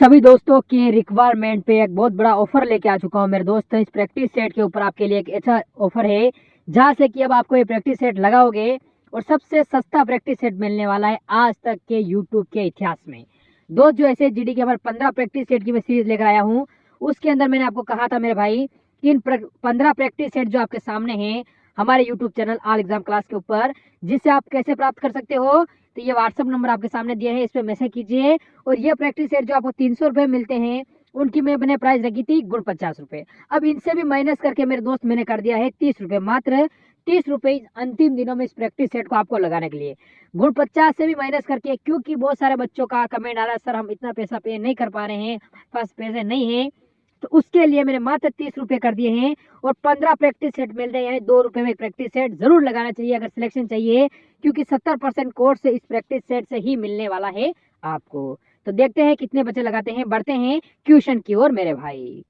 सभी दोस्तों के रिक्वायरमेंट पे एक बहुत बड़ा ऑफर लेके आ चुका हूँ मेरे दोस्त। इस प्रैक्टिस सेट के ऊपर आपके लिए एक अच्छा ऑफर है, जहाँ से कि अब आपको ये प्रैक्टिस सेट लगाओगे और सबसे सस्ता प्रैक्टिस सेट मिलने वाला है आज तक के यूट्यूब के इतिहास में। दोस्त, जो ऐसे जीडी के हमारे 15 प्रैक्टिस सेट की मैं सीरीज लेकर आया हूँ, उसके अंदर मैंने आपको कहा था मेरे भाई कि इन 15 प्रैक्टिस सेट जो आपके सामने हैं हमारे YouTube channel all exam class के ऊपर, जिससे आप कैसे प्राप्त कर सकते हो। तो ये व्हाट्सअप नंबर आपके सामने दिया है, इस पर मैसेज कीजिए। और ये प्रैक्टिस सेट जो आपको 300 रुपये मिलते हैं, उनकी मैंने प्राइस रखी थी गुण 50 रुपये। अब इनसे भी माइनस करके मेरे दोस्त मैंने कर दिया है 30 रुपये, मात्र 30 रुपये अंतिम दिनों में इस प्रैक्टिस सेट को आपको लगाने के लिए। गुण 50 से भी माइनस करके, क्योंकि बहुत सारे बच्चों का कमेंट आ रहा है सर हम इतना पैसा पे नहीं कर पा रहे हैं, पास पैसे नहीं है, तो उसके लिए मैंने मात्र 30 रुपये कर दिए हैं। और 15 प्रैक्टिस सेट मिल रहे हैं, यानी 2 रुपये में एक प्रैक्टिस सेट जरूर लगाना चाहिए अगर सिलेक्शन चाहिए, क्योंकि 70% कोर्स इस प्रैक्टिस सेट से ही मिलने वाला है आपको। तो देखते हैं कितने बच्चे लगाते हैं, बढ़ते हैं ट्यूशन की ओर मेरे भाई।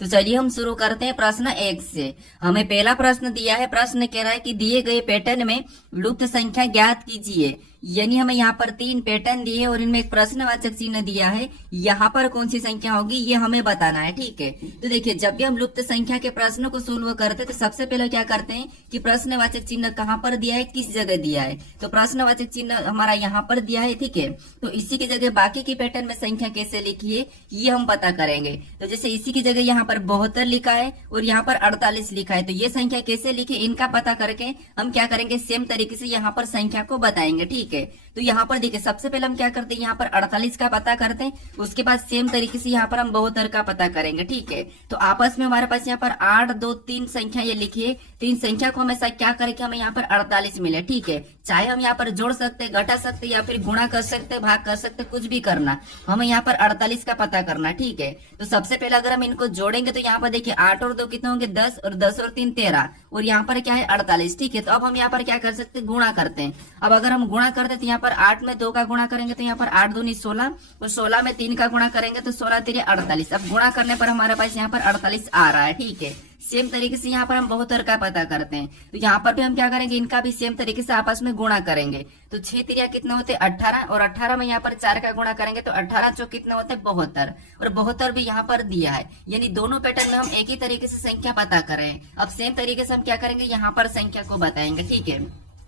तो चलिए हम शुरू करते हैं प्रश्न 1 से। हमें पहला प्रश्न दिया है, प्रश्न कह रहा है कि दिए गए पैटर्न में लुप्त संख्या ज्ञात कीजिए। यानी हमें यहाँ पर 3 पैटर्न दिए और इनमें एक प्रश्नवाचक चिन्ह दिया है, यहाँ पर कौन सी संख्या होगी ये हमें बताना है। ठीक है, तो देखिए जब भी हम लुप्त संख्या के प्रश्न को सोल्व करते हैं तो सबसे पहले क्या करते हैं कि प्रश्नवाचक चिन्ह कहाँ पर दिया है, किस जगह दिया है। तो प्रश्नवाचक चिन्ह हमारा यहाँ पर दिया है, ठीक है। तो इसी की जगह बाकी की पैटर्न में संख्या कैसे लिखी है ये हम पता करेंगे। तो जैसे इसी की जगह यहाँ पर 72 लिखा है और यहाँ पर 48 लिखा है, तो ये संख्या कैसे लिखे इनका पता करके हम क्या करेंगे, सेम तरीके से यहाँ पर संख्या को बताएंगे। ठीक है, तो यहाँ पर देखिए सबसे पहले हम क्या करते हैं, यहाँ पर 48 का पता करते हैं, उसके बाद सेम तरीके से यहाँ पर हम 72 का पता करेंगे। ठीक है, तो आपस में हमारे पास यहाँ पर 8 2 3 संख्या ये लिखिए, तो इन संख्या को हमेशा क्या करेंगे, हमें यहाँ पर 48 मिले। ठीक है, चाहे हम यहाँ पर जोड़ सकते, घटा सकते या फिर गुणा कर सकते, भाग कर सकते, कुछ भी करना, हमें यहाँ पर 48 का पता करना। ठीक है, तो सबसे पहले अगर हम इनको जोड़ेंगे तो यहाँ पर देखिए 8 और 2 कितने होंगे, 10 और 10 और 3 13 और यहाँ पर क्या है 48। ठीक है, तो अब हम यहाँ पर क्या कर सकते हैं, गुणा करते हैं। अब अगर हम गुणा करते तो यहाँ पर 8 में 2 का गुणा करेंगे तो यहाँ पर 8 दूनी 16 और 16 में 3 का गुणा करेंगे तो 16 3 48। अब गुणा करने पर हमारे पास यहाँ पर 48 आ रहा है। ठीक है, सेम तरीके से यहाँ पर हम 72 का पता करते हैं, तो यहाँ पर भी हम क्या करेंगे, इनका भी सेम तरीके से आपस में गुणा करेंगे। तो 6 3 कितने होते हैं 18 और 18 में यहाँ पर 4 का गुणा करेंगे तो 18 चौक कितने होते हैं 72 और 72 भी यहाँ पर दिया है। यानी दोनों पैटर्न में हम एक ही तरीके से संख्या पता कर रहे हैं। अब सेम तरीके से हम क्या करेंगे, यहाँ पर संख्या को बताएंगे। ठीक है,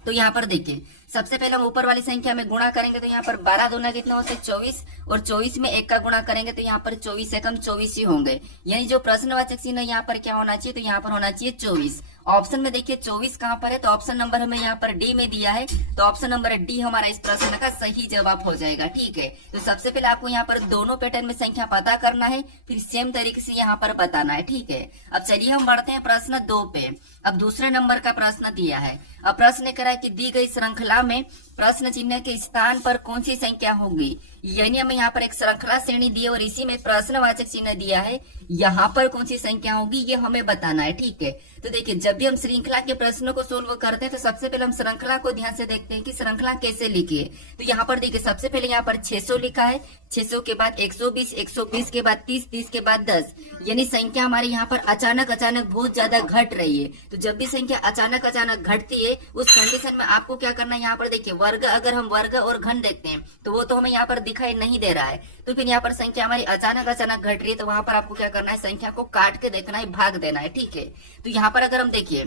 तो यहाँ पर देखिए सबसे पहले हम ऊपर वाली संख्या में गुणा करेंगे तो यहाँ पर 12 दूना कितना होता है 24 और 24 में 1 का गुणा करेंगे तो यहाँ पर 24 से कम 24 ही होंगे। यानी जो प्रश्नवाचक चिन्ह यहाँ पर क्या होना चाहिए, तो यहाँ पर होना चाहिए 24। ऑप्शन में देखिए 24 कहाँ पर है, तो ऑप्शन नंबर हमें यहाँ पर डी में दिया है, तो ऑप्शन नंबर डी हमारा इस प्रश्न का सही जवाब हो जाएगा। ठीक है, तो सबसे पहले आपको यहाँ पर दोनों पैटर्न में संख्या पता करना है, फिर सेम तरीके से यहाँ पर बताना है। ठीक है, अब चलिए हम बढ़ते हैं प्रश्न 2 पे। अब दूसरे नंबर का प्रश्न दिया है। अब प्रश्न कह रहा है कि दी गई श्रृंखला में प्रश्न चिन्ह के स्थान पर कौन सी संख्या होगी। यानी हमें यहाँ पर एक श्रृंखला श्रेणी दी है और इसी में प्रश्नवाचक चिन्ह दिया है, यहाँ पर कौन सी संख्या होगी ये हमें बताना है। ठीक है, तो देखिए जब भी हम श्रृंखला के प्रश्नों को सोल्व करते हैं तो सबसे पहले हम श्रृंखला को ध्यान से देखते हैं कि श्रृंखला कैसे लिखी है। तो यहाँ पर देखिए सबसे पहले यहाँ पर 600 लिखा है, 600 के बाद 120, 120 के बाद 30, 30 के बाद 10। यानी संख्या हमारी यहाँ पर अचानक बहुत ज्यादा घट रही है। तो जब भी संख्या अचानक घटती है उस कंडीशन में आपको क्या करना है, यहाँ पर देखिए वर्ग, अगर हम वर्ग और घन देखते हैं तो वो तो हमें यहाँ पर दिखाई नहीं दे रहा है। तो फिर यहाँ पर संख्या हमारी अचानक घट रही है, तो वहां पर आपको क्या करना है, संख्या को काट के देखना है, भाग देना है। ठीक है, तो यहाँ पर अगर हम देखिए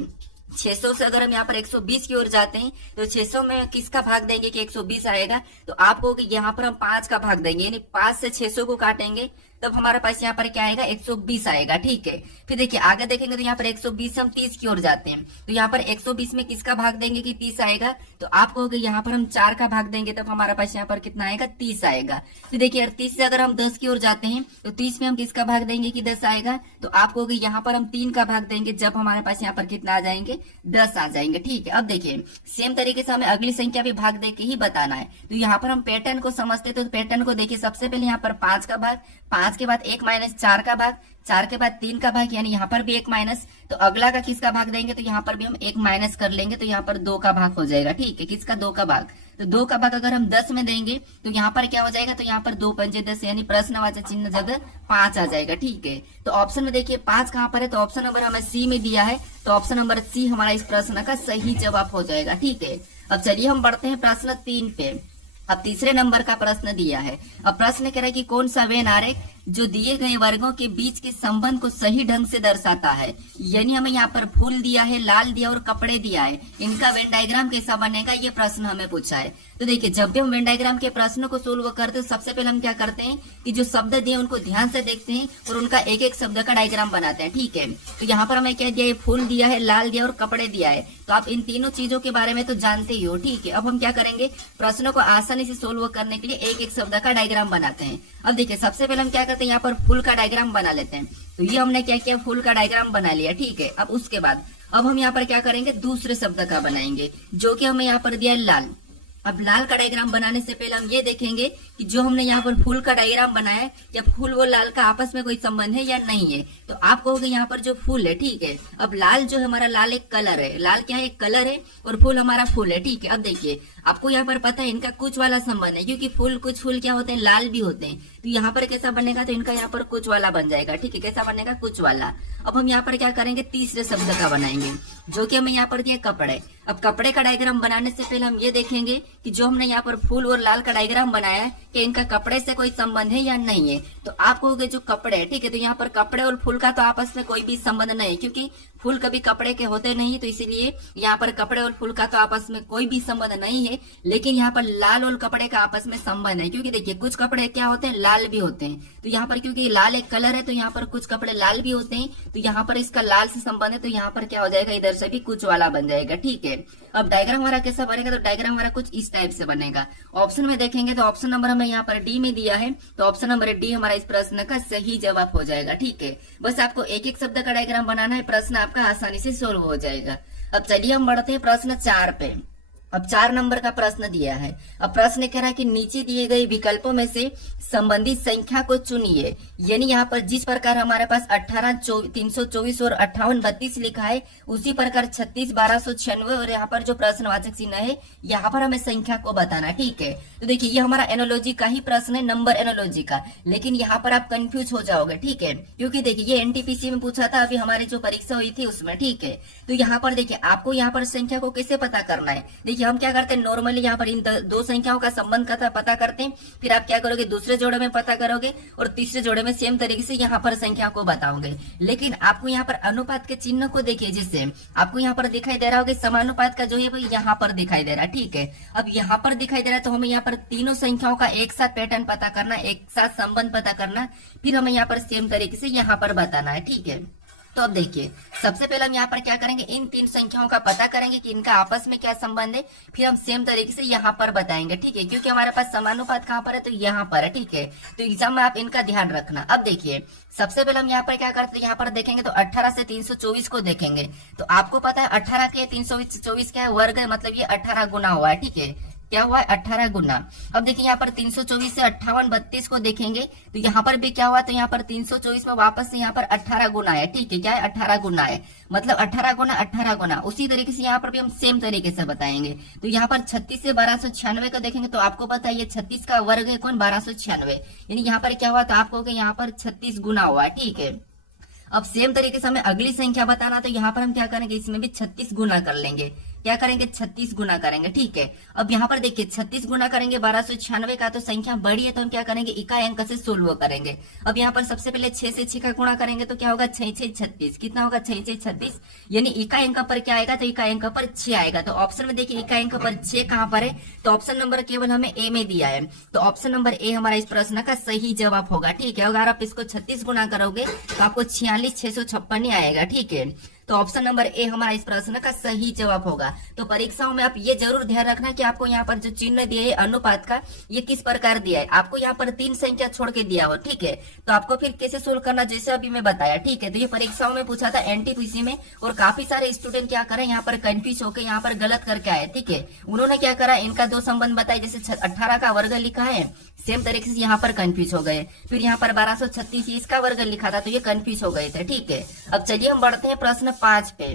600 से अगर हम यहाँ पर 120 की ओर जाते हैं तो 600 में किसका भाग देंगे कि 120 आएगा, तो आपको यहाँ पर हम 5 का भाग देंगे, यानी 5 से 600 को काटेंगे तब हमारे पास यहाँ पर क्या आएगा 120 आएगा। ठीक है, फिर देखिए आगे देखेंगे तो यहाँ पर 120 से हम 30 की ओर जाते हैं, तो यहाँ पर 120 में किसका भाग देंगे कि 30 आएगा, तो आप कहोगे यहाँ पर हम 4 का भाग देंगे तब हमारे पास यहाँ पर कितना आएगा 30 आएगा। फिर देखिए 30 से अगर हम 10 की ओर जाते हैं तो 30 में हम किसका भाग देंगे कि 10 आएगा, तो आप कहोगे यहाँ पर हम 3 का भाग देंगे जब हमारे पास यहाँ पर कितना आ जाएंगे 10 आ जाएंगे। ठीक है, अब देखिए सेम तरीके से हमें अगली संख्या भी भाग दे के ही बताना है। तो यहाँ पर हम पैटर्न को समझते तो पैटर्न को देखिए सबसे पहले यहाँ पर 5 का भाग, 5 के बाद 1 माइनस 4 का भाग, 4 के बाद 3 का भाग, यानी यहाँ पर भी 1 माइनस, तो अगला का किसका भाग देंगे, तो यहाँ पर भी हम 1 माइनस कर लेंगे तो यहाँ पर 2 का भाग हो जाएगा। ठीक है, किसका 2 का भाग, तो 2 का भाग अगर हम 10 में देंगे तो यहाँ पर क्या हो जाएगा, तो यहाँ पर 2 पंजे 10, यानी प्रश्नवाचक चिन्ह जगह 5 आ जाएगा। ठीक है, तो ऑप्शन में देखिए 5 कहाँ पर है, तो ऑप्शन नंबर हमें सी में दिया है, तो ऑप्शन नंबर सी हमारा इस प्रश्न का सही जवाब हो जाएगा। ठीक है, अब चलिए हम बढ़ते हैं प्रश्न 3 पे। अब तीसरे नंबर का प्रश्न दिया है। अब प्रश्न कह रहा है कि कौन सा वेन आरेख जो दिए गए वर्गों के बीच के संबंध को सही ढंग से दर्शाता है। यानी हमें यहाँ पर फूल दिया है, लाल दिया और कपड़े दिया है, इनका वेन डायग्राम कैसा बनेगा ये प्रश्न हमें पूछा है। तो देखिए, जब भी हम वेन डायग्राम के प्रश्न को सोल्व करते हैं सबसे पहले हम क्या करते हैं कि जो शब्द दिए उनको ध्यान से देखते हैं और उनका एक एक शब्द का डायग्राम बनाते हैं। ठीक है, तो यहाँ पर हमें क्या दिया है, फूल दिया है, लाल दिया और कपड़े दिया है। तो आप इन तीनों चीजों के बारे में तो जानते ही हो। ठीक है, अब हम क्या करेंगे, प्रश्नों को आसानी से सोल्व करने के लिए एक एक शब्द का डायग्राम बनाते हैं। अब देखिए, सबसे पहले हम क्या करते हैं, यहाँ पर फूल का डायग्राम बना लेते हैं। तो ये हमने क्या किया, फूल का डायग्राम बना लिया। ठीक है, अब उसके बाद अब हम यहाँ पर क्या करेंगे, दूसरे शब्द का बनाएंगे जो कि हमें यहाँ पर दिया है लाल। अब लाल का डायग्राम बनाने से पहले हम ये देखेंगे कि जो हमने यहाँ पर फूल का डायग्राम बनाया है, या फूल और लाल का आपस में कोई संबंध है या नहीं है। तो आप कहोगे यहाँ पर जो फूल है, ठीक है, अब लाल जो है हमारा, लाल एक कलर है, लाल क्या है, एक कलर है, और फूल हमारा फूल है। ठीक है, अब देखिए आपको यहाँ पर पता है इनका कुछ वाला संबंध है, क्योंकि फूल कुछ फूल क्या होते हैं, लाल भी होते हैं। तो यहाँ पर कैसा बनेगा, तो इनका यहाँ पर कुछ वाला बन जाएगा। ठीक है, कैसा बनेगा, कुछ वाला। अब हम यहाँ पर क्या करेंगे, तीसरे शब्द का बनाएंगे जो कि हमें यहाँ पर दिया कपड़े। अब कपड़े का डायग्राम बनाने से पहले हम ये देखेंगे कि जो हमने यहाँ पर फूल और लाल का डायग्राम बनाया है कि इनका कपड़े से कोई संबंध है या नहीं है। तो आप कहोगे जो कपड़े है, ठीक है, तो यहाँ पर कपड़े और फूल का तो आपस में कोई भी संबंध नहीं है, क्योंकि फूल कभी कपड़े के होते नहीं, तो इसीलिए यहाँ पर कपड़े और फूल का तो आपस में कोई भी संबंध नहीं है। लेकिन यहाँ पर लाल और कपड़े का आपस में संबंध है, क्योंकि देखिए कुछ कपड़े क्या होते हैं, लाल भी होते हैं। तो यहाँ पर क्योंकि लाल एक कलर है, तो यहाँ पर कुछ कपड़े लाल भी होते हैं, तो यहाँ पर इसका लाल से संबंध है, तो यहाँ पर क्या हो जाएगा, इधर से भी कुछ वाला बन जाएगा। ठीक है, अब डायग्राम हमारा कैसा बनेगा, तो डायग्राम हमारा कुछ इस टाइप से बनेगा। ऑप्शन में देखेंगे तो ऑप्शन नंबर हमें यहाँ पर डी में दिया है, तो ऑप्शन नंबर डी हमारा इस प्रश्न का सही जवाब हो जाएगा। ठीक है, बस आपको एक एक शब्द का डायग्राम बनाना है, प्रश्न आपका आसानी से सोल्व हो जाएगा। अब चलिए हम बढ़ते हैं प्रश्न 4 पे। अब 4 नंबर का प्रश्न दिया है। अब प्रश्न कह रहा है कि नीचे दिए गए विकल्पों में से संबंधित संख्या को चुनिए। यानी यहाँ पर जिस प्रकार हमारे पास 18, 324 और 58, 32 लिखा है, उसी प्रकार 36, 1296 और यहाँ पर जो प्रश्नवाचक चिन्ह है, यहाँ पर हमें संख्या को बताना। ठीक है, तो देखिए ये हमारा एनोलॉजी का ही प्रश्न है, नंबर एनोलॉजी का, लेकिन यहाँ पर आप कंफ्यूज हो जाओगे। ठीक है, क्योंकि देखिए ये एनटीपीसी में पूछा था, अभी हमारी जो परीक्षा हुई थी उसमें। ठीक है, तो यहाँ पर देखिए आपको यहाँ पर संख्या को कैसे पता करना है। देखिए हम क्या करते हैं, नॉर्मली यहाँ पर इन दो संख्याओं का संबंध का पता करते हैं, फिर आप क्या करोगे, दूसरे जोड़े में पता करोगे और तीसरे जोड़े में सेम तरीके से यहाँ पर संख्या को बताओगे। लेकिन आपको यहाँ पर अनुपात के चिन्ह को देखिए, जिससे आपको यहाँ पर दिखाई दे रहा होगा समानुपात का जो है वो यहाँ पर दिखाई दे रहा है। ठीक है, अब यहाँ पर दिखाई दे रहा है, तो हमें यहाँ पर तीनों संख्याओं का एक साथ पैटर्न पता करना, एक साथ संबंध पता करना, फिर हमें यहाँ पर सेम तरीके से यहाँ पर बताना है। ठीक है, तो अब देखिए सबसे पहले हम यहाँ पर क्या करेंगे, इन 3 संख्याओं का पता करेंगे कि इनका आपस में क्या संबंध है, फिर हम सेम तरीके से यहाँ पर बताएंगे। ठीक है, क्योंकि हमारे पास समानुपात कहाँ पर है, तो यहाँ पर है। ठीक है, तो एग्जाम में आप इनका ध्यान रखना। अब देखिए सबसे पहले हम यहाँ पर क्या करते हैं, यहाँ पर देखेंगे तो 18 से 324 को देखेंगे। तो आपको पता है 18 के 324 क्या है, वर्ग है, मतलब ये 18 गुना हुआ है। ठीक है, क्या हुआ है, 18 गुना। अब देखिए यहाँ पर 324 से 58, 32 को देखेंगे, तो यहाँ पर भी क्या हुआ, तो यहाँ पर 324 में वापस से यहाँ पर 18 गुना है। ठीक है, क्या है, 18 गुना है, मतलब 18 गुना 18 गुना। उसी तरीके से यहाँ पर भी हम सेम तरीके से बताएंगे। तो यहाँ पर 36 से 1296 को देखेंगे, तो आपको पता है ये 36 का वर्ग है कौन, 1296, यानी यहाँ पर क्या हुआ, तो आपको यहाँ पर 36 गुना हुआ है। ठीक है, अब सेम तरीके से हमें अगली संख्या बताना, तो यहाँ पर हम क्या करेंगे, इसमें भी 36 गुना कर लेंगे। क्या करेंगे, 36 गुना करेंगे। ठीक है, अब यहाँ पर देखिए 36 गुना करेंगे 1296 का, तो संख्या बड़ी है, तो हम क्या करेंगे, इकाई अंक से सोल्व करेंगे। अब यहाँ पर सबसे पहले 6 से 6 का गुणा करेंगे, तो क्या होगा, 6 6 36, कितना होगा, 6 6 36, यानी इकाई अंक पर क्या आएगा, तो इकाई अंक पर 6 आएगा। तो ऑप्शन में देखिए इकाई अंक पर 6 कहाँ पर है, तो ऑप्शन नंबर केवल हमें ए में दिया है, तो ऑप्शन नंबर ए हमारा इस प्रश्न का सही जवाब होगा। ठीक है, अगर आप इसको 36 गुना करोगे तो आपको 46,656 ही आएगा। ठीक है, तो ऑप्शन नंबर ए हमारा इस प्रश्न का सही जवाब होगा। तो परीक्षाओं में आप ये जरूर ध्यान रखना कि आपको यहाँ पर जो चिन्ह दिया है अनुपात का, ये किस प्रकार दिया है, आपको यहाँ पर 3 संख्या छोड़ के दिया हो। ठीक है, तो आपको फिर कैसे सोल्व करना, जैसे अभी मैं बताया। ठीक है, तो ये परीक्षाओं में पूछा था एनटीपीसी में, और काफी सारे स्टूडेंट क्या करें, यहाँ पर कंफ्यूज होकर यहाँ पर गलत करके आए। ठीक है, उन्होंने क्या करा, इनका 2 संबंध बताए, जैसे 18 का वर्ग लिखा है, सेम तरीके से यहाँ पर कंफ्यूज हो गए, फिर यहाँ पर 1236 इसका वर्ग लिखा था, तो ये कंफ्यूज हो गए थे। ठीक है, अब चलिए हम बढ़ते हैं प्रश्न 5 पे।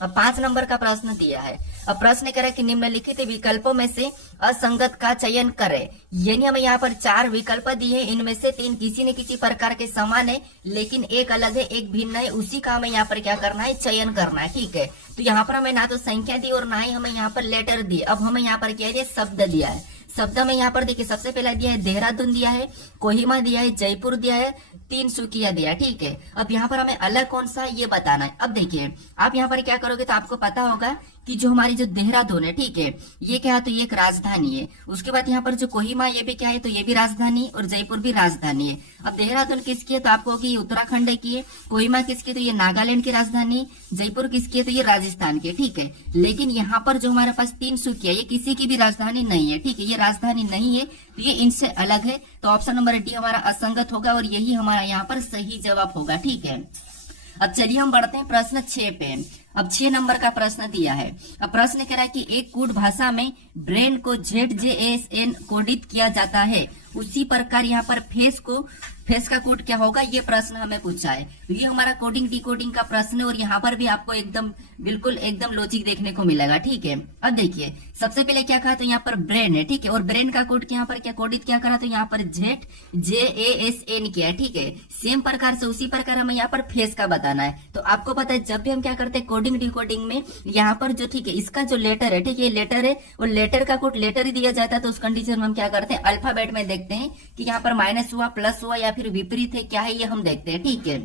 अब 5 नंबर का प्रश्न दिया है। अब प्रश्न कह रहा है कि निम्नलिखित विकल्पों में से असंगत का चयन करें। यानी हमें यहाँ पर 4 विकल्प दिए हैं, इनमें से 3 किसी न किसी प्रकार के समान है, लेकिन एक अलग है, एक भिन्न है, उसी का हमें यहाँ पर क्या करना है, चयन करना है। ठीक है, तो यहाँ पर हमें ना तो संख्या दी और ना ही हमें यहाँ पर लेटर दी। अब हमें यहाँ पर क्या है, शब्द दिया है। शब्द में यहाँ पर देखिए सबसे पहला दिया है देहरादून दिया है, कोहिमा दिया है, जयपुर दिया है, तिनसुकिया दिया है। ठीक है, अब यहाँ पर हमें अलग कौन सा है ये बताना है। अब देखिए आप यहाँ पर क्या करोगे तो आपको पता होगा कि जो हमारी जो देहरादून है, ठीक है, ये क्या है तो ये एक राजधानी है। उसके बाद यहाँ पर जो कोहिमा ये भी क्या है तो ये भी राजधानी, और जयपुर भी राजधानी है। अब देहरादून किसकी है तो आपको होगी ये उत्तराखंड की है, कोहिमा किसकी है तो ये नागालैंड की राजधानी, जयपुर किसकी है तो ये राजस्थान की है। ठीक है, लेकिन यहाँ पर जो हमारे पास तिनसुकिया ये किसी की भी राजधानी नहीं है। ठीक है, ये राजधानी नहीं है तो ये इनसे अलग है। तो ऑप्शन नंबर डी हमारा असंगत होगा और यही हमारा यहाँ पर सही जवाब होगा। ठीक है, अब चलिए हम बढ़ते हैं प्रश्न 6 पे। अब 6 नंबर का प्रश्न दिया है। अब प्रश्न कह रहा है कि एक कूट भाषा में ब्रेन को ZJSN कोडित किया जाता है, उसी प्रकार यहाँ पर फेस का कोड क्या होगा, ये प्रश्न हमें पूछा है। तो ये हमारा कोडिंग डिकोडिंग का प्रश्न है और यहाँ पर भी आपको बिल्कुल एकदम लॉजिक देखने को मिलेगा। ठीक है, अब देखिए सबसे पहले क्या कहा तो यहाँ पर ब्रेन है। ठीक है, और ब्रेन का कोड यहाँ पर क्या कोडित क्या करा तो यहाँ पर ZJASN किया है। ठीक है, सेम प्रकार से उसी प्रकार हमें यहाँ पर फेस का बताना है। तो आपको पता है जब भी हम क्या करते हैं कोडिंग डिकोडिंग में यहाँ पर जो ठीक है इसका जो लेटर है, ठीक है, लेटर है और लेटर का कोड लेटर ही दिया जाता है। तो उस कंडीशन में हम क्या करते हैं अल्फाबेट में देखते हैं कि यहाँ पर माइनस हुआ, प्लस हुआ या फिर विपरीत है, क्या है ये हम देखते हैं। ठीक है,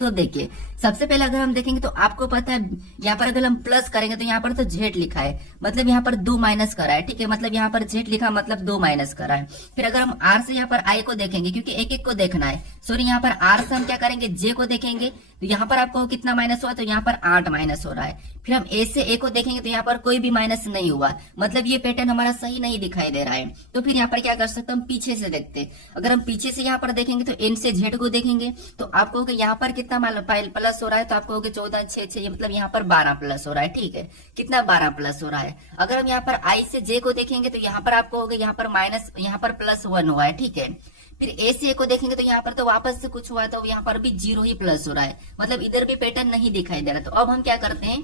तो देखिए सबसे पहले अगर हम देखेंगे तो आपको पता है यहाँ पर अगर हम प्लस करेंगे तो यहाँ पर तो Z लिखा है, मतलब यहाँ पर 2 माइनस करा है। ठीक है, मतलब यहाँ पर Z लिखा मतलब 2 माइनस करा है। फिर अगर हम R से यहाँ पर I को देखेंगे, क्योंकि एक एक को देखना है, सॉरी यहाँ पर R से हम क्या करेंगे J को देखेंगे तो यहाँ पर आपको कितना माइनस हुआ तो यहाँ पर 8 माइनस हो रहा है। फिर हम A से A को देखेंगे तो यहाँ पर कोई भी माइनस नहीं हुआ, मतलब ये पैटर्न हमारा सही नहीं दिखाई दे रहा है। तो फिर यहाँ पर क्या कर सकते हैं हम पीछे से देखते हैं। अगर हम पीछे से यहाँ पर देखेंगे तो N से Z को देखेंगे तो आपको यहाँ पर कितना प्लस हो रहा है तो आपको 14 6 6 मतलब यहाँ पर 12 प्लस हो रहा है। ठीक है, कितना 12 प्लस हो रहा है। अगर हम यहाँ पर I से J को देखेंगे तो यहाँ पर आपको होगा यहाँ पर माइनस, यहाँ पर +1 हुआ है। ठीक है, फिर A से A को देखेंगे तो यहाँ पर तो वापस से कुछ हुआ है तो यहाँ पर भी 0 ही प्लस हो रहा है, मतलब इधर भी पैटर्न नहीं दिखाई दे रहा। तो अब हम क्या करते हैं,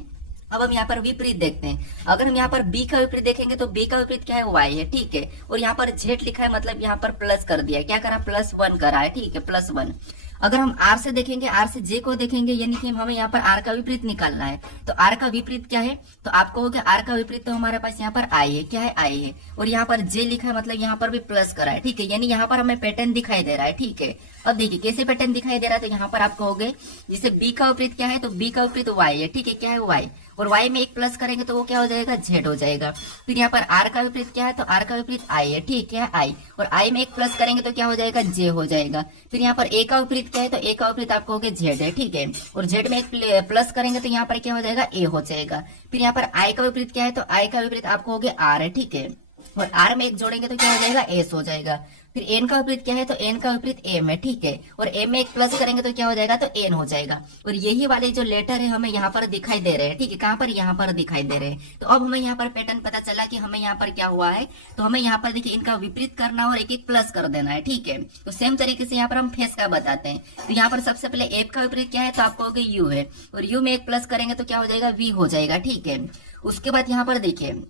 अब हम यहाँ पर विपरीत देखते हैं। अगर हम यहाँ पर B का विपरीत देखेंगे तो B का विपरीत क्या है Y है। ठीक है, और यहाँ पर Z लिखा है मतलब यहाँ पर प्लस कर दिया, क्या करा +1 करा है। ठीक है, +1। अगर हम R से देखेंगे, R से J को देखेंगे, यानी कि हमें यहाँ पर R का विपरीत निकालना है। तो R का विपरीत क्या है तो आपको होगा R का विपरीत तो हमारे पास यहाँ पर I है, क्या है I है, और यहाँ पर J लिखा है मतलब यहाँ पर भी प्लस करा है। ठीक है, यानी यहाँ पर हमें पैटर्न दिखाई दे रहा है। ठीक है, अब देखिए कैसे पैटर्न दिखाई दे रहा है तो यहाँ पर आपको हो गए जैसे B का विपरीत क्या है तो B का विपरीत Y है। ठीक है, क्या है Y, और Y में एक प्लस करेंगे तो वो क्या हो जाएगा Z हो जाएगा। फिर यहाँ पर R का विपरीत क्या है तो R का विपरीत I है। ठीक है, I, और I में एक प्लस करेंगे तो क्या हो जाएगा J हो जाएगा। फिर यहाँ पर A का विपरीत क्या है तो A का विपरीत आपको हो गया Z है। ठीक है, और Z में एक प्लस करेंगे तो यहाँ पर क्या हो जाएगा A हो जाएगा। फिर यहाँ पर I का विपरीत क्या है तो I का विपरीत आपको हो गया R है। ठीक है, और R में एक जोड़ेंगे तो क्या हो जाएगा S हो जाएगा। फिर N का विपरीत क्या है तो N का विपरीत M है। ठीक है, और M में एक प्लस करेंगे तो क्या हो जाएगा तो N हो जाएगा। और यही वाले जो लेटर है हमें यहाँ पर दिखाई दे रहे हैं। ठीक है, कहाँ पर यहाँ पर दिखाई दे रहे हैं। तो अब हमें यहाँ पर पैटर्न पता चला कि हमें यहाँ पर क्या हुआ है, तो हमें यहाँ पर देखिए इनका विपरीत करना और एक एक प्लस कर देना है। ठीक है, तो सेम तरीके से यहाँ पर हम फेस का बताते हैं। तो यहाँ पर सबसे पहले F का विपरीत क्या है तो आपको हो गया U है, और U में एक प्लस करेंगे तो क्या हो जाएगा V हो जाएगा। ठीक है, उसके बाद यहाँ पर देखिए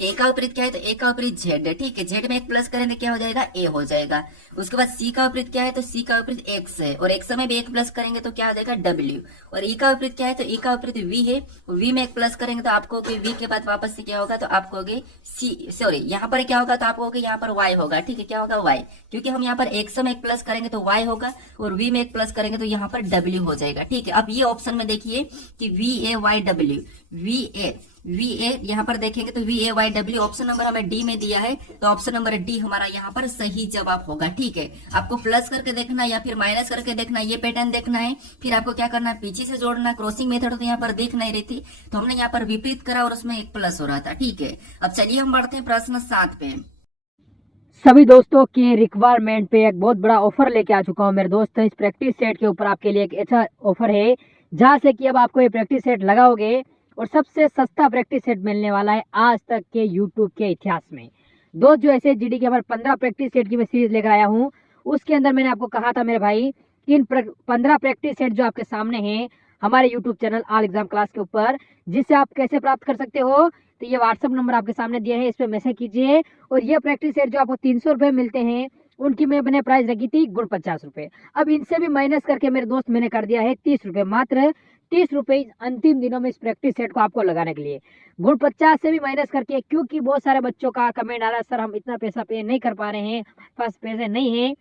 A का विपरीत क्या है तो A का विपरीत Z है। ठीक है, Z में एक प्लस करेंगे क्या हो जाएगा A हो जाएगा। उसके बाद C का विपरीत क्या है तो C का विपरीत X है, और X में भी एक प्लस करेंगे तो क्या हो जाएगा W। और E का विपरीत क्या है तो E का विपरीत V है, V में एक प्लस करेंगे तो आपको V के बाद वापस से क्या होगा तो आपको यहाँ पर क्या होगा तो आपको यहाँ पर Y होगा। ठीक है, क्या होगा Y, क्योंकि हम यहाँ पर X में एक प्लस करेंगे तो Y होगा, और V में एक प्लस करेंगे तो यहाँ पर W हो जाएगा। ठीक है, अब ये ऑप्शन में देखिए कि VAYW, VA यहाँ पर देखेंगे तो VAYW ऑप्शन नंबर हमें डी में दिया है, तो ऑप्शन नंबर डी हमारा यहाँ पर सही जवाब होगा। ठीक है, आपको प्लस करके देखना या फिर माइनस करके देखना, ये पैटर्न देखना है। फिर आपको क्या करना है पीछे से जोड़ना, क्रॉसिंग मेथड तो यहाँ पर देख नहीं रही थी तो हमने यहाँ पर विपरीत करा और उसमें एक प्लस हो रहा था। ठीक है, अब चलिए हम बढ़ते हैं प्रश्न 7 पे। सभी दोस्तों के रिक्वायरमेंट पे एक बहुत बड़ा ऑफर लेके आ चुका हूँ मेरे दोस्त। इस प्रैक्टिस सेट के ऊपर आपके लिए एक अच्छा ऑफर है, जहाँ से कि अब आपको ये प्रैक्टिस सेट लगाओगे और सबसे सस्ता प्रैक्टिस सेट मिलने वाला है आज तक के यूट्यूब के इतिहास में। दोस्त जो ऐसे जीडी के हमारे 15 प्रैक्टिस सेट की मैं सीरीज लेकर आया हूँ, उसके अंदर मैंने आपको कहा था मेरे भाई कि इन 15 प्रैक्टिस सेट जो आपके सामने हैं हमारे YouTube channel all exam class के ऊपर, जिससे आप कैसे प्राप्त कर सकते हो तो ये व्हाट्सअप नंबर आपके सामने दिया है, इस पर मैसेज कीजिए। और ये प्रैक्टिस सेट जो आपको 300 रुपये मिलते हैं उनकी मैंने प्राइस रखी थी गुण 50 रुपए। अब इनसे भी माइनस करके मेरे दोस्त मैंने कर दिया है 30 रुपए, मात्र 30 रुपए अंतिम दिनों में इस प्रैक्टिस सेट को आपको लगाने के लिए। गुण 50 से भी माइनस करके, क्योंकि बहुत सारे बच्चों का कमेंट आ रहा है सर हम इतना पैसा पे नहीं कर पा रहे हैं, पास पैसे नहीं है,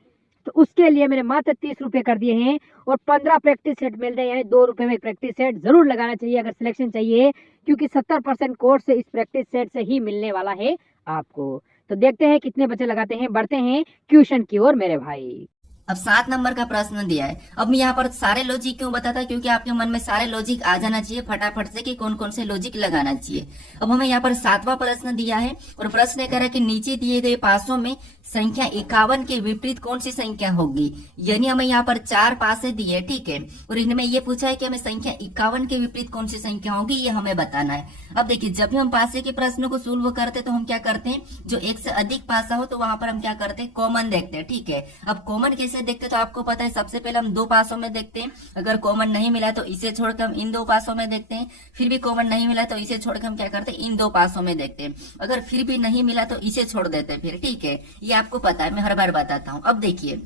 तो उसके लिए मैंने मात्र 30 रुपए कर दिए हैं और 15 प्रैक्टिस सेट मिल रहे हैं, यानी 2 रुपए में प्रैक्टिस सेट जरूर लगाना चाहिए अगर सिलेक्शन चाहिए, क्योंकि 70% कोर्स इस प्रैक्टिस सेट से ही मिलने वाला है आपको। तो देखते हैं कितने बच्चे लगाते हैं, बढ़ते हैं क्वेश्चन की ओर मेरे भाई। अब 7 नंबर का प्रश्न दिया है। अब मैं यहाँ पर सारे लॉजिक क्यों बताता, क्योंकि आपके मन में सारे लॉजिक आ जाना चाहिए फटाफट से कि कौन कौन से लॉजिक लगाना चाहिए। अब हमें यहाँ पर 7वां प्रश्न दिया है और प्रश्न ये कह रहा है कि नीचे दिए गए पासों में संख्या 51 के विपरीत कौन सी संख्या होगी। यानी हमें यहाँ पर 4 पासे दिए, ठीक है, और इनमें ये पूछा है कि हमें संख्या 51 के विपरीत कौन सी संख्या होगी, ये हमें बताना है। अब देखिए, जब भी हम पासे के प्रश्न को सोल्व करते हैं तो हम क्या करते हैं, जो एक से अधिक पासा हो तो वहां पर हम क्या करते हैं, कॉमन देखते हैं, ठीक है। अब कॉमन कैसे देखते हैं तो आपको पता है, सबसे पहले हम 2 पासों में देखते हैं, अगर कॉमन नहीं मिला तो इसे छोड़कर हम इन 2 पासों में देखते हैं, फिर भी कॉमन नहीं मिला तो इसे छोड़कर हम क्या करते हैं, इन 2 पासों में देखते हैं, अगर फिर भी नहीं मिला तो इसे छोड़ देते हैं फिर, ठीक है। ये आपको पता है, मैं हर बार बताता हूँ। अब देखिए,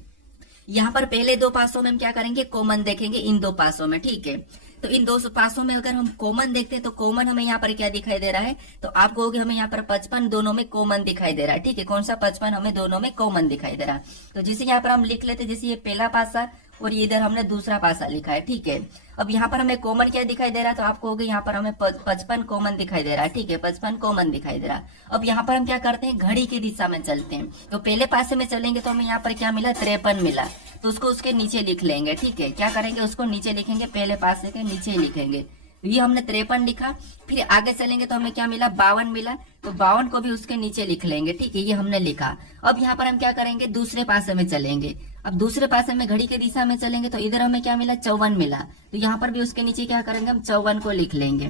यहाँ पर पहले 2 पासों में हम क्या करेंगे, कॉमन देखेंगे इन 2 पासों में, ठीक है। तो इन 2 पासों में अगर हम कॉमन देखते हैं तो कॉमन हमें यहाँ पर क्या दिखाई दे रहा है, तो आप कहोगे हमें यहाँ पर 55 दोनों में कॉमन दिखाई दे रहा है, ठीक है। कौन सा 55 हमें दोनों में कॉमन दिखाई दे रहा है, तो जिसे यहाँ पर हम लिख लेते हैं, जैसे ये पहला पासा और ये इधर हमने दूसरा पासा लिखा है, ठीक है। अब यहाँ पर हमें कॉमन क्या दिखाई दे रहा है, तो आप कहोगे यहाँ पर हमें 55 कॉमन दिखाई दे रहा है, ठीक है, 55 कॉमन दिखाई दे रहा है। अब यहाँ पर हम क्या करते हैं, घड़ी की दिशा में चलते हैं, तो पहले पासे में चलेंगे तो हमें यहाँ पर क्या मिला, 53 मिला, तो उसको उसके नीचे लिख लेंगे, ठीक है। क्या करेंगे, उसको नीचे लिखेंगे, पहले पासे के नीचे ही लिखेंगे, ये हमने 53 लिखा। फिर आगे चलेंगे तो हमें क्या मिला, 52 मिला, तो 52 को भी उसके नीचे लिख लेंगे, ठीक है, ये हमने लिखा। अब यहाँ पर हम क्या करेंगे, दूसरे पासे में चलेंगे। अब दूसरे पासे में घड़ी की दिशा में चलेंगे तो इधर हमें क्या मिला, 54 मिला, तो यहाँ पर भी उसके नीचे क्या करेंगे, हम 54 को लिख लेंगे।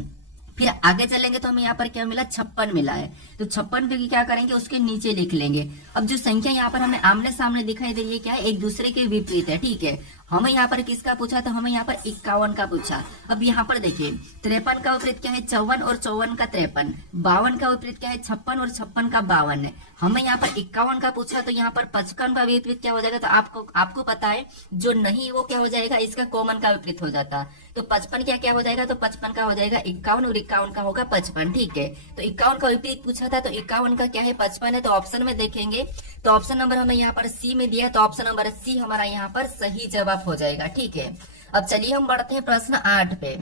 फिर आगे चलेंगे तो हमें यहाँ पर क्या मिला, 56 मिला है, तो 56 पे क्या करेंगे, उसके नीचे लिख लेंगे। अब जो संख्या यहाँ पर हमें आमने सामने दिखाई दे रही है, क्या है, एक दूसरे के विपरीत है, ठीक है। हमें यहाँ पर किसका पूछा, तो हमें यहाँ पर 51 का पूछा। अब यहाँ पर देखिए, 53 का विपरीत क्या है, 54, और 54 का 53, 52 का विपरीत क्या है, 56, और 56 का 52 है। हमें यहाँ पर 51 का पूछा, तो यहाँ पर 55 का विपरीत क्या हो जाएगा, तो आपको पता है जो नहीं वो क्या हो जाएगा, इसका कॉमन का विपरीत हो जाता, तो 55 क्या हो जाएगा, तो 55 का हो जाएगा 51 और 51 का होगा 55, ठीक है। तो 51 का विपरीत पूछा था, तो 51 का क्या है, 55 है, तो ऑप्शन में देखेंगे तो ऑप्शन नंबर हमें यहाँ पर सी में दिया, तो ऑप्शन नंबर सी हमारा यहाँ पर सही जवाब हो जाएगा, ठीक है। अब चलिए हम बढ़ते हैं प्रश्न 8 पे।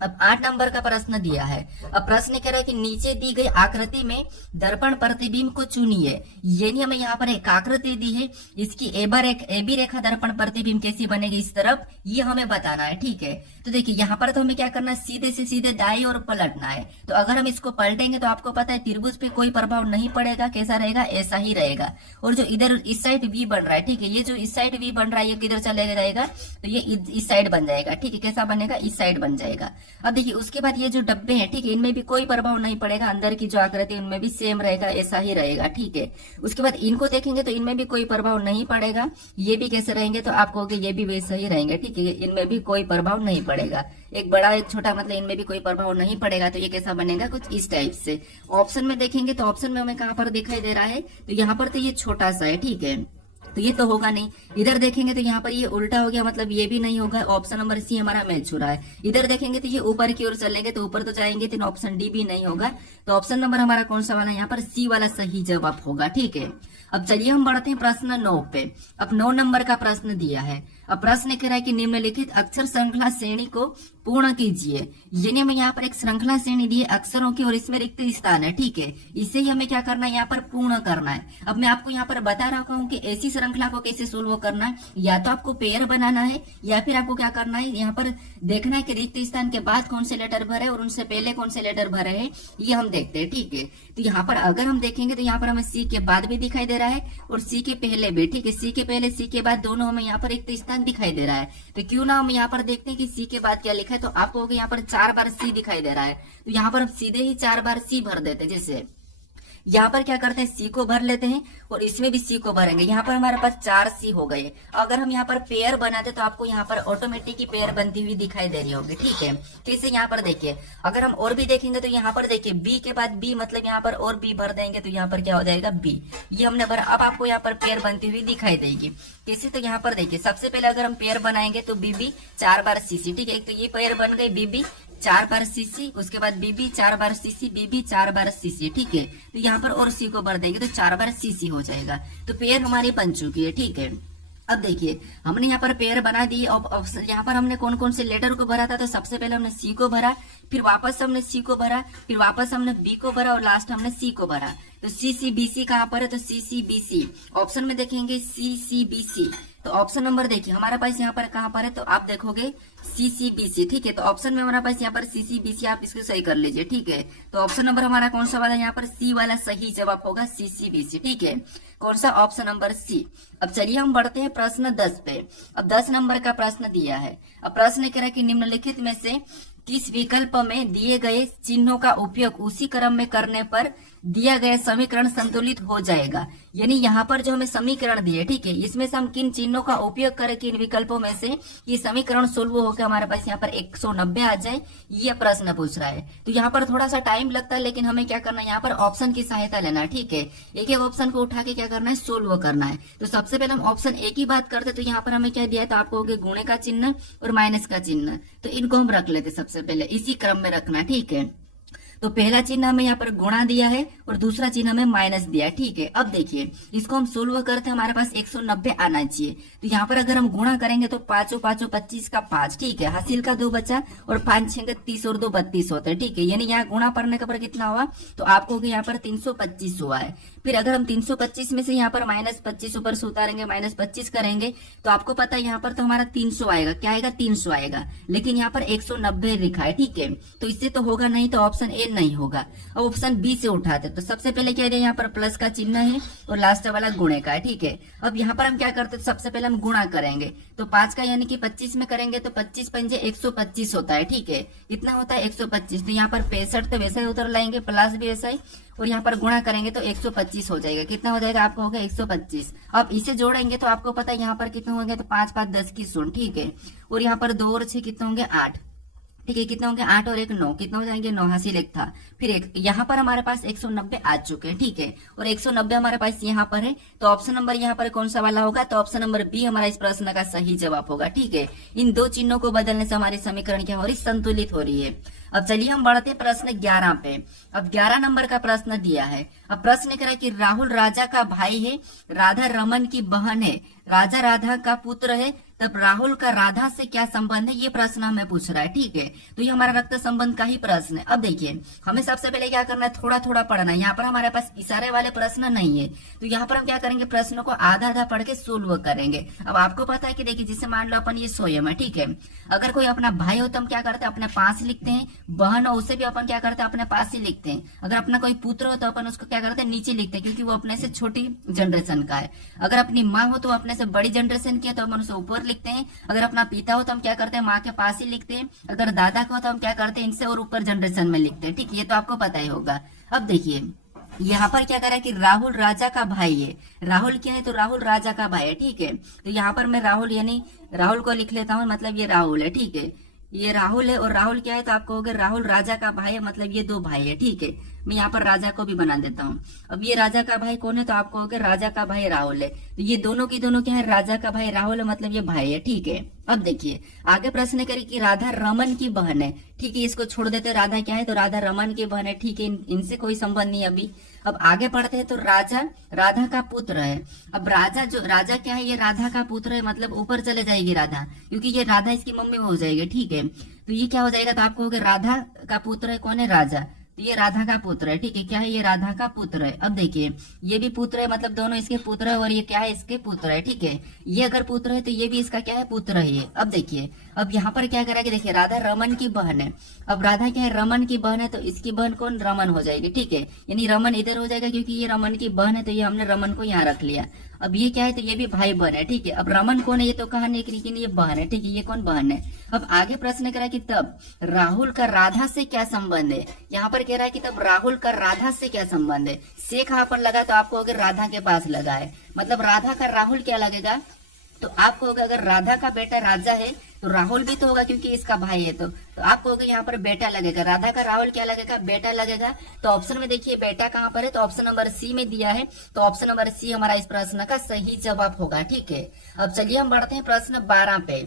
अब 8 नंबर का प्रश्न दिया है। अब प्रश्न कह रहा है कि नीचे दी गई आकृति में दर्पण प्रतिबिंब को चुनिए। यानी हमें यहाँ पर एक आकृति दी है, इसकी एबी रेखा दर्पण प्रतिबिंब कैसी बनेगी इस तरफ, ये हमें बताना है, ठीक है। तो देखिए, यहाँ पर तो हमें क्या करना है, सीधे से सीधे दाएं और पलटना है। तो अगर हम इसको पलटेंगे तो आपको पता है त्रिभुज पे कोई प्रभाव नहीं पड़ेगा, कैसा रहेगा, ऐसा ही रहेगा। और जो इधर इस साइड वी बन रहा है, ठीक है, ये जो इस साइड वी बन रहा है ये किधर चलेगा जाएगा, तो ये इस साइड बन जाएगा, ठीक है। कैसा बनेगा, इस साइड बन जाएगा। अब देखिए, उसके बाद ये जो डब्बे हैं, ठीक है, इनमें भी कोई प्रभाव नहीं पड़ेगा, अंदर की जो आकृति उनमें भी सेम रहेगा, ऐसा ही रहेगा, ठीक है। उसके बाद इनको देखेंगे तो इनमें भी कोई प्रभाव नहीं पड़ेगा, ये भी कैसे रहेंगे, तो आप कहोगे ये भी वैसे ही रहेंगे, ठीक है, इनमें भी कोई प्रभाव नहीं पड़ेगा। एक बड़ा एक छोटा मतलब इनमें भी कोई प्रभाव नहीं पड़ेगा, तो ये कैसा बनेगा, कुछ इस टाइप से। ऑप्शन में देखेंगे तो ऑप्शन में हमें कहाँ पर दिखाई दे रहा है, तो यहाँ पर तो ये छोटा सा है, ठीक है, तो ये तो होगा नहीं। इधर देखेंगे तो यहाँ पर ये उल्टा हो गया, मतलब ये भी नहीं होगा, ऑप्शन नंबर सी हमारा मैच हो रहा है। इधर देखेंगे तो ये ऊपर की ओर चलेंगे तो ऊपर तो जाएंगे, तो ऑप्शन डी भी नहीं होगा, तो ऑप्शन नंबर हमारा कौन सा वाला, यहाँ पर सी वाला सही जवाब होगा, ठीक है। अब चलिए हम बढ़ते हैं प्रश्न 9 पे। अब 9 नंबर का प्रश्न दिया है। अब प्रश्न कह रहा है कि निम्नलिखित अक्षर श्रृंखला श्रेणी को पूर्ण कीजिए। यानी हमें यहाँ पर एक श्रृंखला श्रेणी दी है अक्षरों की और इसमें रिक्त स्थान है, ठीक है, इसे ही हमें क्या करना है, यहाँ पर पूर्ण करना है। अब मैं आपको यहाँ पर बता रहा हूँ कि ऐसी श्रृंखला को कैसे सोल्व करना है, या तो आपको पेयर बनाना है या फिर आपको क्या करना है, यहाँ पर देखना है कि रिक्त स्थान के बाद कौन से लेटर भरे और उनसे पहले कौन से लेटर भरे हैं, ये हम देखते हैं, ठीक है। तो यहाँ पर अगर हम देखेंगे तो यहाँ पर हमें सी के बाद भी दिखाई दे रहा है और सी के पहले भी, ठीक है, सी के पहले सी के बाद दोनों हमें यहाँ पर रिक्त स्थान दिखाई दे रहा है। तो क्यों ना हम यहाँ पर देखते हैं कि सी के बाद क्या लिखा है, तो आपको यहाँ पर 4 बार सी दिखाई दे रहा है, तो यहाँ पर हम सीधे ही 4 बार सी भर देते। जैसे यहाँ पर क्या करते हैं, सी को भर लेते हैं और इसमें भी सी को भरेंगे। यहाँ पर हमारे पास 4 सी हो गए। अगर हम यहाँ पर पेयर बनाते तो आपको यहाँ पर ऑटोमेटिक ही पेयर बनती हुई दिखाई दे रही होगी, ठीक है। कैसे, यहाँ पर देखिए, अगर हम और भी देखेंगे तो यहाँ पर देखिए बी के बाद बी, मतलब यहाँ पर और बी भर देंगे तो यहाँ पर क्या हो जाएगा, बी। ये हमने भरा। अब आपको यहाँ पर पेयर बनती हुई दिखाई देगी। कैसे, तो यहाँ पर देखिए, सबसे पहले अगर हम पेयर बनाएंगे तो बीबी 4 बार सीसी, ठीक है। एक तो ये पेयर बन गई बीबी 4 बार सीसी, उसके बाद बीबी 4 बार सीसी, बीबी 4 बार सीसी, ठीक है। तो यहाँ पर और सी को भर देंगे तो 4 बार सीसी हो जाएगा। तो पेयर हमारी बन चुकी है, ठीक है। अब देखिए, हमने यहाँ पर पेयर बना दी। अब यहाँ पर हमने कौन कौन से लेटर को भरा था, तो सबसे पहले हमने सी को भरा, फिर वापस हमने सी को भरा, फिर वापस हमने बी को भरा और लास्ट हमने सी को भरा। तो सी सी बी सी कहाँ पर है, तो सी सी बी सी ऑप्शन में देखेंगे, सी सी बी सी। तो ऑप्शन नंबर देखिए हमारे पास यहाँ पर कहाँ पर है, तो आप देखोगे सी सी बी सी, ठीक है। तो ऑप्शन में हमारे पास यहाँ पर सी सी बी सी, आप इसको सही कर लीजिए, ठीक है। तो ऑप्शन नंबर हमारा कौन सा वाला, यहाँ पर सी वाला सही जवाब होगा, सी सी बी सी, ठीक है। कौन सा, ऑप्शन नंबर सी। अब चलिए हम बढ़ते हैं प्रश्न 10 पे। अब 10 नंबर का प्रश्न दिया है। अब प्रश्न कह रहा है कि निम्नलिखित में से किस विकल्प में दिए गए चिन्हों का उपयोग उसी क्रम में करने पर दिया गया समीकरण संतुलित हो जाएगा। यानी यहाँ पर जो हमें समीकरण दिए, ठीक है, इसमें से हम किन चिन्हों का उपयोग करें, किन विकल्पों में से ये समीकरण सोल्व होकर हमारे पास यहाँ पर 190 आ जाए, ये प्रश्न पूछ रहा है। तो यहाँ पर थोड़ा सा टाइम लगता है, लेकिन हमें क्या करना है, यहाँ पर ऑप्शन की सहायता लेना है, ठीक है। एक एक ऑप्शन को उठा के क्या करना है, सोल्व करना है। तो सबसे पहले हम ऑप्शन ए की बात करते, तो यहाँ पर हमें क्या दिया है, तो आपको हो गया गुणे का चिन्ह और माइनस का चिन्ह। तो इनको हम रख लेते सबसे पहले, इसी क्रम में रखना, ठीक है। तो पहला चिन्ह हमें यहाँ पर गुणा दिया है और दूसरा चिन्ह हमें माइनस दिया है, ठीक है। अब देखिए, इसको हम सोल्व करते हैं, हमारे पास 190 आना चाहिए। तो यहाँ पर अगर हम गुणा करेंगे तो 5 5 25 का 5, ठीक है। हासिल का 2 बचा और 5 6 30 और 2 32 होता है, ठीक है। यानी यहाँ गुणा करने का पर कितना हुआ, तो आपको यहाँ पर 325 हुआ है। फिर अगर हम 325 में से यहाँ पर -25 ऊपर से उतारेंगे, -25 करेंगे तो आपको पता है यहाँ पर तो हमारा 300 आएगा। क्या आएगा, 300 आएगा। लेकिन यहाँ पर 190 लिखा है, ठीक है। तो इससे तो होगा नहीं, तो ऑप्शन ए नहीं होगा। अब ऑप्शन बी से उठाते, तो सबसे पहले क्या है, यहाँ पर प्लस का चिन्ह है और लास्ट वाला गुणे का है, ठीक है। अब यहाँ पर हम क्या करते हैं, सबसे पहले हम गुणा करेंगे। तो 5 का यानी कि 25 में करेंगे तो 25 पंजे 125 होता है, ठीक है। कितना होता है, 125। तो यहाँ पर 65 तो वैसा ही उतर लाएंगे, प्लस भी वैसा ही, और यहाँ पर गुणा करेंगे तो 125 हो जाएगा। कितना हो जाएगा, आपको होगा 125। अब इसे जोड़ेंगे तो आपको पता है यहाँ पर कितने होंगे, तो 5 5 10 की 100, ठीक है। और यहाँ पर 2 और 6 कितने होंगे, 8, ठीक है। कितने होंगे, 8 और 1 9, कितना हो जाएंगे, 9 हासिल 1 था। फिर एक यहाँ पर हमारे पास 190 आ चुके हैं, ठीक है। और 190 हमारे पास यहाँ पर है, तो ऑप्शन नंबर यहाँ पर कौन सा वाला होगा, तो ऑप्शन नंबर बी हमारा इस प्रश्न का सही जवाब होगा, ठीक है। इन दो चिन्हों को बदलने से हमारी समीकरण क्या हो रही, संतुलित हो रही है। अब चलिए हम बढ़ते हैं प्रश्न 11 पे। अब 11 नंबर का प्रश्न दिया है। अब प्रश्न कह रहा है कि राहुल राजा का भाई है, राधा रमन की बहन है, राजा राधा का पुत्र है, तब राहुल का राधा से क्या संबंध है, ये प्रश्न हमें पूछ रहा है, ठीक है। तो ये हमारा रक्त संबंध का ही प्रश्न है। अब देखिए, हमें सबसे पहले क्या करना है, थोड़ा थोड़ा पढ़ना है। यहाँ पर हमारे पास इशारे वाले प्रश्न नहीं है, तो यहाँ पर हम क्या करेंगे, प्रश्नों को आधा आधा पढ़ के सोल्व करेंगे। अब आपको पता है कि देखिए, जिसे मान लो अपन ये स्वयं है, ठीक है। अगर कोई अपना भाई हो तो हम क्या करते हैं, अपने पास लिखते हैं। बहन हो उसे भी अपन क्या करते हैं, अपने पास ही लिखते हैं। अगर अपना कोई पुत्र हो तो अपन उसको क्या करते हैं, नीचे लिखते हैं, क्योंकि वो अपने से छोटी जनरेशन का है। अगर अपनी माँ हो तो अपने से बड़ी जनरेशन की है तो अपन उसे ऊपर लिखते हैं। अगर अपना पिता हो तो हम क्या करते हैं, माँ के पास ही लिखते हैं। अगर दादा को हो तो हम क्या करते हैं, इनसे और ऊपर जनरेशन में लिखते हैं, ठीक है। ये तो आपको पता ही होगा। अब देखिए, यहाँ पर क्या करा कि राहुल राजा का भाई है। राहुल क्या है, तो राहुल राजा का भाई है, ठीक है। तो यहाँ पर मैं राहुल यानी राहुल को लिख लेता हूँ, मतलब ये राहुल है, ठीक है। ये राहुल है और राहुल क्या है, तो आपको होगा राहुल राजा का भाई है, मतलब ये 2 भाई है, ठीक है। मैं यहाँ पर राजा को भी बना देता हूँ। अब ये राजा का भाई कौन है, तो आपको होगा राजा का भाई राहुल है। तो ये दोनों की दोनों क्या है, राजा का भाई राहुल है, मतलब ये भाई है, ठीक है। अब देखिए, आगे प्रश्न करें कि राधा रमन की बहन है, ठीक है। इसको छोड़ देते, राधा क्या है, तो राधा रमन की बहन है, ठीक है। इनसे कोई संबंध नहीं अभी। अब आगे पढ़ते हैं, तो राजा राधा का पुत्र है। अब राजा क्या है, ये राधा का पुत्र है, मतलब ऊपर चले जाएगी राधा, क्योंकि ये राधा इसकी मम्मी हो जाएगी, ठीक है। तो ये क्या हो जाएगा, तो आपको होगा राधा का पुत्र है, कौन है, राजा। तो ये राधा का पुत्र है, ठीक है। क्या है, ये राधा का पुत्र है। अब देखिए, ये भी पुत्र है, मतलब दोनों इसके पुत्र है, और ये क्या है, इसके पुत्र है, ठीक है। ये अगर पुत्र है तो ये भी इसका क्या है, पुत्र है ये। अब देखिए, अब यहाँ पर क्या करा कि देखिए, राधा रमन की बहन है। अब राधा क्या है, रमन की बहन है, तो इसकी बहन कौन, रमन हो जाएगी, ठीक है। यानी रमन इधर हो जाएगा, क्योंकि ये रमन की बहन है, तो ये हमने रमन को यहाँ रख लिया। अब ये क्या है, तो ये भी भाई बहन है, ठीक है। अब रमन कौन है, ये तो कहा नहीं, लेकिन ये बहन है, ठीक है। ये कौन, बहन है। अब आगे प्रश्न कह रहा है कि तब राहुल का राधा से क्या संबंध है। यहाँ पर कह रहा है कि तब राहुल का राधा से क्या संबंध है। से कहाँ पर लगा, तो आपको अगर राधा के पास लगा है, मतलब राधा का राहुल क्या लगेगा, तो आपको होगा अगर राधा का बेटा राजा है तो राहुल भी तो होगा क्योंकि इसका भाई है, तो आपको होगा यहाँ पर बेटा लगेगा। राधा का राहुल क्या लगेगा, बेटा लगेगा। तो ऑप्शन में देखिए बेटा कहाँ पर है, तो ऑप्शन नंबर सी में दिया है, तो ऑप्शन नंबर सी हमारा इस प्रश्न का सही जवाब होगा, ठीक है। अब चलिए हम बढ़ते हैं प्रश्न 12 पे।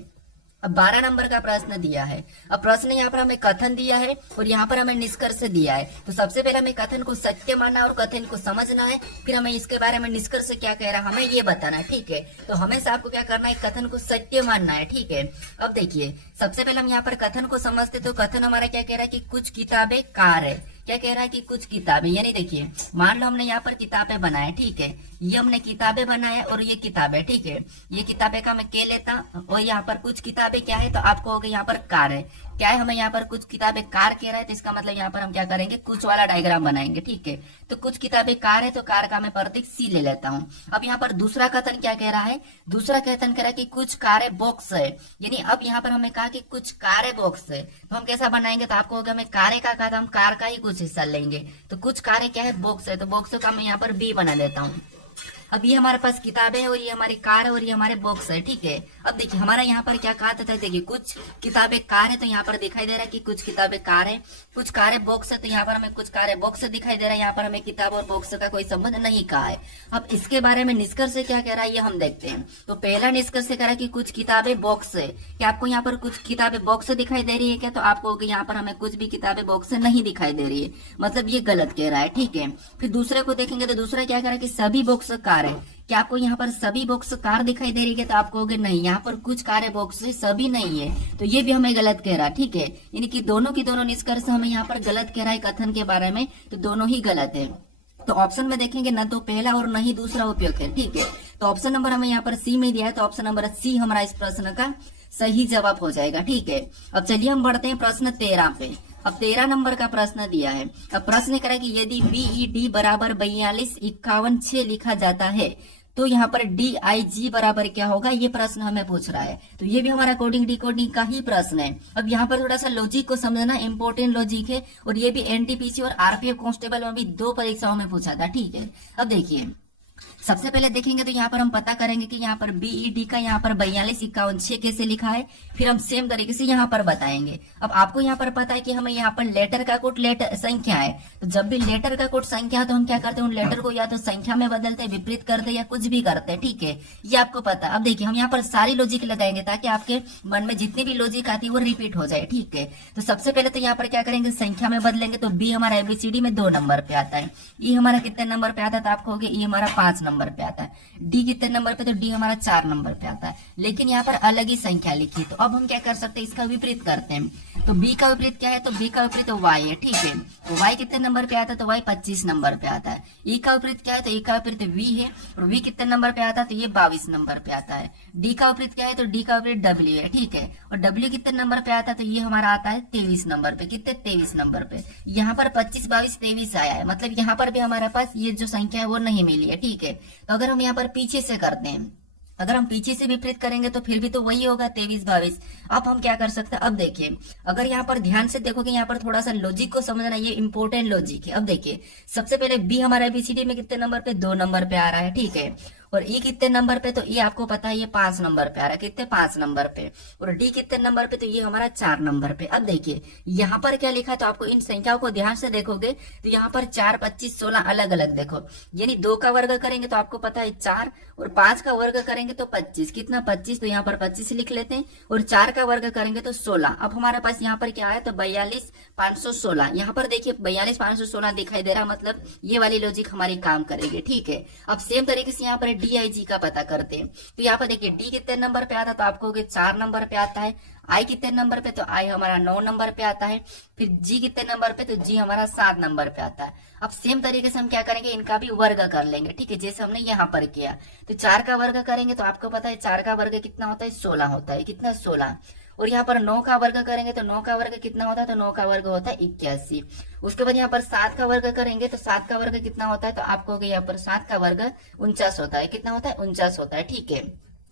अब 12 नंबर का प्रश्न दिया है। अब प्रश्न यहाँ पर हमें कथन दिया है और यहाँ पर हमें निष्कर्ष दिया है। तो सबसे पहले हमें कथन को सत्य मानना और कथन को समझना है, फिर हमें इसके बारे में निष्कर्ष क्या कह रहा है हमें ये बताना है, ठीक है। तो हमेशा आपको क्या करना है, कथन को सत्य मानना है, ठीक है। अब देखिए सबसे पहले हम यहाँ पर कथन को समझते, तो कथन हमारा क्या कह रहा है कि कुछ किताबें कार है। क्या कह रहा है कि कुछ किताबें, यानी देखिए मान लो हमने यहाँ पर किताबें बनाए, ठीक है। ये हमने किताबें बनाए और ये किताबें, ठीक है। ये किताबें का मैं के लेता और यहाँ पर कुछ किताबें क्या है, तो आपको हो गई यहाँ पर कार है। क्या है, हमें यहाँ पर कुछ किताबें कार कह रहा है, तो इसका मतलब यहाँ पर हम क्या करेंगे, कुछ वाला डायग्राम बनाएंगे, ठीक है। तो कुछ किताबें कार है, तो कार का मैं प्रतीक सी ले लेता हूँ। अब यहाँ पर दूसरा कथन क्या कह रहा है, दूसरा कथन कह रहा है कि कुछ कारें बॉक्स है, यानी अब यहाँ पर हमें कहा कि कुछ कारें बॉक्स है, तो हम कैसा बनाएंगे, तो आपको होगा हमें कारें का कहा था, हम कार का ही कुछ हिस्सा लेंगे। तो कुछ कारें क्या है, बॉक्स है, तो बॉक्स का मैं यहाँ पर बी बना लेता हूँ। अब ये हमारे पास किताबें है और ये हमारी कार है और ये हमारे बॉक्स है, ठीक है। अब देखिए हमारा यहाँ पर क्या कहा था, देखिए कुछ किताबें कार है, तो यहाँ पर दिखाई दे रहा है कि कुछ किताबें कार है, कुछ कारें बॉक्स है, तो यहाँ पर हमें कुछ कारें बॉक्स दिखाई दे रहा है। यहाँ पर हमें किताब और बॉक्स का कोई संबंध नहीं कहा है। अब इसके बारे में निष्कर्ष क्या कह रहा है ये हम देखते हैं। तो पहला निष्कर्ष कह रहा है कि कुछ किताबें बॉक्स है। क्या आपको यहाँ पर कुछ किताबें बॉक्स दिखाई दे रही है क्या, तो आपको यहाँ पर हमें कुछ भी किताबें बॉक्स नहीं दिखाई दे रही है, मतलब ये गलत कह रहा है, ठीक है। फिर दूसरे को देखेंगे तो दूसरा क्या कह रहा है कि सभी बॉक्स कार है। क्या आपको यहाँ पर सभी बॉक्स कार दिखाई दे रही है, तो आप कहोगे नहीं, यहाँ पर कुछ कारें बॉक्स सभी नहीं है, तो ये भी हमें गलत कह रहा है, ठीक है। यानी कि दोनों की दोनों निष्कर्ष हमें यहाँ पर गलत कह रहा है कथन के बारे में, तो दोनों ही गलत है। तो ऑप्शन में देखेंगे न तो पहला और न ही दूसरा उपयोग है, ठीक है। तो ऑप्शन नंबर हमें यहाँ पर सी में दिया है, तो ऑप्शन नंबर सी हमारा इस प्रश्न का सही जवाब हो जाएगा, ठीक है। अब चलिए हम बढ़ते हैं प्रश्न 13 पे। अब 13 नंबर का प्रश्न दिया है। अब प्रश्न करा कि यदि BED बराबर 42 51 6 लिखा जाता है तो यहाँ पर DIG बराबर क्या होगा, ये प्रश्न हमें पूछ रहा है। तो ये भी हमारा कोडिंग डिकोडिंग का ही प्रश्न है। अब यहाँ पर थोड़ा सा लॉजिक को समझना इंपॉर्टेंट लॉजिक है, और ये भी NTPC और RPF कांस्टेबल में भी 2 परीक्षाओं में पूछा था, ठीक है। अब देखिए सबसे पहले देखेंगे तो यहाँ पर हम पता करेंगे कि यहाँ पर BED का यहाँ पर 42 51 6 कैसे लिखा है, फिर हम सेम तरीके से यहाँ पर बताएंगे। अब आपको यहाँ पर पता है कि हमें यहाँ पर लेटर का कोड लेटर संख्या है, तो जब भी लेटर का कोड संख्या है तो हम क्या करते हैं, उन लेटर को या तो संख्या में बदलते हैं, विपरीत करते हैं, या कुछ भी करते हैं, ठीक है। ये आपको पता है। अब देखिए हम यहाँ पर सारी लॉजिक लगाएंगे ताकि आपके मन में जितनी भी लॉजिक आती है वो रिपीट हो जाए, ठीक है। तो सबसे पहले तो यहाँ पर क्या करेंगे, संख्या में बदलेंगे, तो बी हमारा ABCD में 2 नंबर पे आता है, ई हमारा कितने नंबर पे आता है, तो आपको हो गया ई हमारा 5 नंबर पे आता है, डी कितने नंबर पे, तो डी हमारा 4 नंबर पे आता है। लेकिन यहाँ पर अलग ही संख्या लिखी, तो अब हम क्या कर सकते हैं, इसका विपरीत करते हैं। तो बी का विपरीत क्या है, तो बी का विपरीत वाई है, ठीक है। तो वाई कितने नंबर पे आता है, तो वाई 25 नंबर पे आता है। ई का विपरीत क्या है, तो ई का विपरीत वी है, और वी कितने नंबर पे आता है, तो ये 22 नंबर पे आता है। डी का विपरीत क्या है, तो डी का विपरीत डब्ल्यू है, ठीक है। और डब्ल्यू कितने नंबर पे आता है, तो ये हमारा आता है 23 नंबर पे। कितने, 23 नंबर पे। यहाँ पर 25 22 23 आया है, मतलब यहाँ पर भी हमारे पास ये जो संख्या है वो नहीं मिली है, ठीक है। तो अगर हम यहाँ पर पीछे से करते हैं, अगर हम पीछे से विपरीत करेंगे तो फिर भी तो वही होगा 23 22। अब हम क्या कर सकते हैं, अब देखिए अगर यहाँ पर ध्यान से देखोगे, यहाँ पर थोड़ा सा लॉजिक को समझना, ये इंपॉर्टेंट लॉजिक है। अब देखिए सबसे पहले बी हमारा ABCD में कितने नंबर पे, 2 नंबर पे आ रहा है, ठीक है। और ई कितने नंबर पे, तो ये आपको पता है ये 5 नंबर पे आ रहा है, कितने, 5 नंबर पे। और डी कितने नंबर पे, तो ये हमारा 4 नंबर पे। अब देखिए यहाँ पर क्या लिखा है, तो आपको इन संख्याओं को ध्यान से देखोगे तो यहाँ पर 4 25 16 अलग अलग देखो, यानी 2 का वर्ग करेंगे तो आपको पता है 4, और 5 का वर्ग करेंगे तो 25। कितना, 25, तो यहाँ पर 25 लिख लेते हैं, और 4 का वर्ग करेंगे तो 16। अब हमारे पास यहाँ पर क्या है, तो 42 516। यहाँ पर देखिए 42 516 दिखाई दे रहा, मतलब ये वाली लॉजिक हमारी काम करेगी, ठीक है। अब सेम तरीके से यहाँ पर DIG का पता करते हैं। तो यहाँ पर देखिए डी कितने नंबर पे आता है, तो आपको 4 नंबर पे आता है। आई कितने नंबर पे, तो आई हमारा 9 नंबर पे आता है। फिर जी कितने नंबर पे, तो जी हमारा 7 नंबर पे आता है। अब सेम तरीके से हम क्या करेंगे, इनका भी वर्ग कर लेंगे, ठीक है, जैसे हमने यहाँ पर किया। तो 4 का वर्ग करेंगे तो आपको पता है 4 का वर्ग कितना होता है, 16 होता है। कितना, 16। और यहाँ पर 9 का वर्ग करेंगे तो 9 का वर्ग कितना होता है, तो 9 का वर्ग होता है 81। उसके बाद यहाँ पर 7 का वर्ग करेंगे तो 7 का वर्ग कितना होता है, तो आपको हो गया यहाँ पर 7 का वर्ग 49 होता है। कितना होता है, 49 होता है। ठीक है,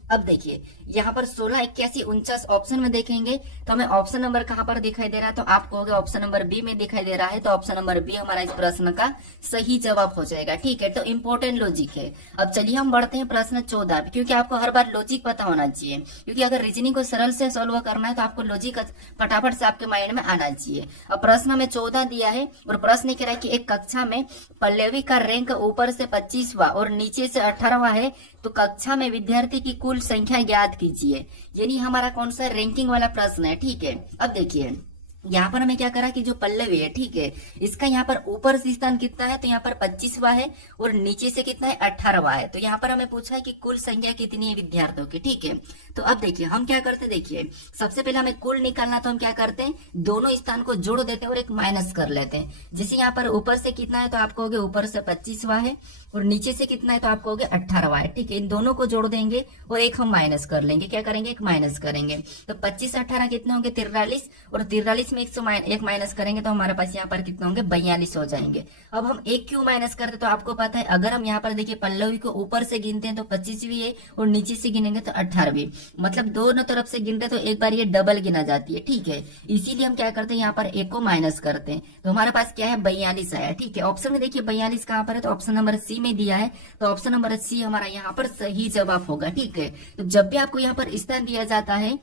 अब देखिए यहाँ पर 16, 81, 49 ऑप्शन में देखेंगे तो हमें ऑप्शन नंबर कहाँ पर दिखाई दे रहा है, तो आपको होगा ऑप्शन नंबर बी में दिखाई दे रहा है। तो ऑप्शन नंबर बी हमारा इस प्रश्न का सही जवाब हो जाएगा। ठीक है, तो इंपॉर्टेंट लॉजिक है। अब चलिए हम बढ़ते हैं प्रश्न 14 पे, क्योंकि आपको हर बार लॉजिक पता होना चाहिए, क्योंकि अगर रीजनिंग को सरल से सॉल्व करना है तो आपको लॉजिक फटाफट से आपके माइंड में आना चाहिए। अब प्रश्न हमें 14 दिया है और प्रश्न कह रहा है कि एक कक्षा में पल्लवी का रैंक ऊपर से 25वां और नीचे से 18वां है, तो कक्षा में विद्यार्थी की कुल संख्या ज्ञात कीजिए। यानी हमारा कौन सा रैंकिंग वाला प्रश्न है। ठीक है, अब देखिए यहाँ पर हमें क्या करा कि जो पल्लवी है, ठीक है, इसका यहाँ पर ऊपर से स्थान कितना है, तो यहाँ पर 25वां है और नीचे से कितना है, 18वां है। तो यहाँ पर हमें पूछा है कि कुल संख्या कितनी है विद्यार्थियों की। ठीक है, तो अब देखिए हम क्या करते हैं, देखिए सबसे पहले हमें कुल निकालना, तो हम क्या करते हैं, दोनों स्थान को जोड़ देते हैं और एक माइनस कर लेते हैं। जैसे यहाँ पर ऊपर से कितना है, तो आपको हो गया ऊपर से 25वां है और नीचे से कितना है, तो आपको हो गया 18वां है। ठीक है, इन दोनों को जोड़ देंगे और एक हम माइनस कर लेंगे। क्या करेंगे, एक माइनस करेंगे। तो 25 18 कितने होंगे, 43, और 43 में एक माइनस करेंगे तो हमारे पास यहाँ पर कितने होंगे, 42 हो जाएंगे। अब हम एक क्यों माइनस करते, तो आपको पता है अगर हम यहाँ पर देखिए पल्लवी को ऊपर से गिनते हैं तो 25वीं है और नीचे से गिनेंगे तो 18वीं, मतलब दोनों तरफ से गिनते तो एक बार ये डबल गिना जाती है। ठीक है, इसीलिए हम क्या करते हैं, यहाँ पर एक को माइनस करते हैं, तो हमारे पास क्या है, 42 आया। ठीक है, ऑप्शन में देखिए 42 कहाँ पर है, तो ऑप्शन नंबर सी में दिया है, तो ऑप्शन नंबर सी हमारा यहाँ पर सही जवाब होगा। ठीक है, तो जब भी आपको यहाँ पर स्थान दिया जाता है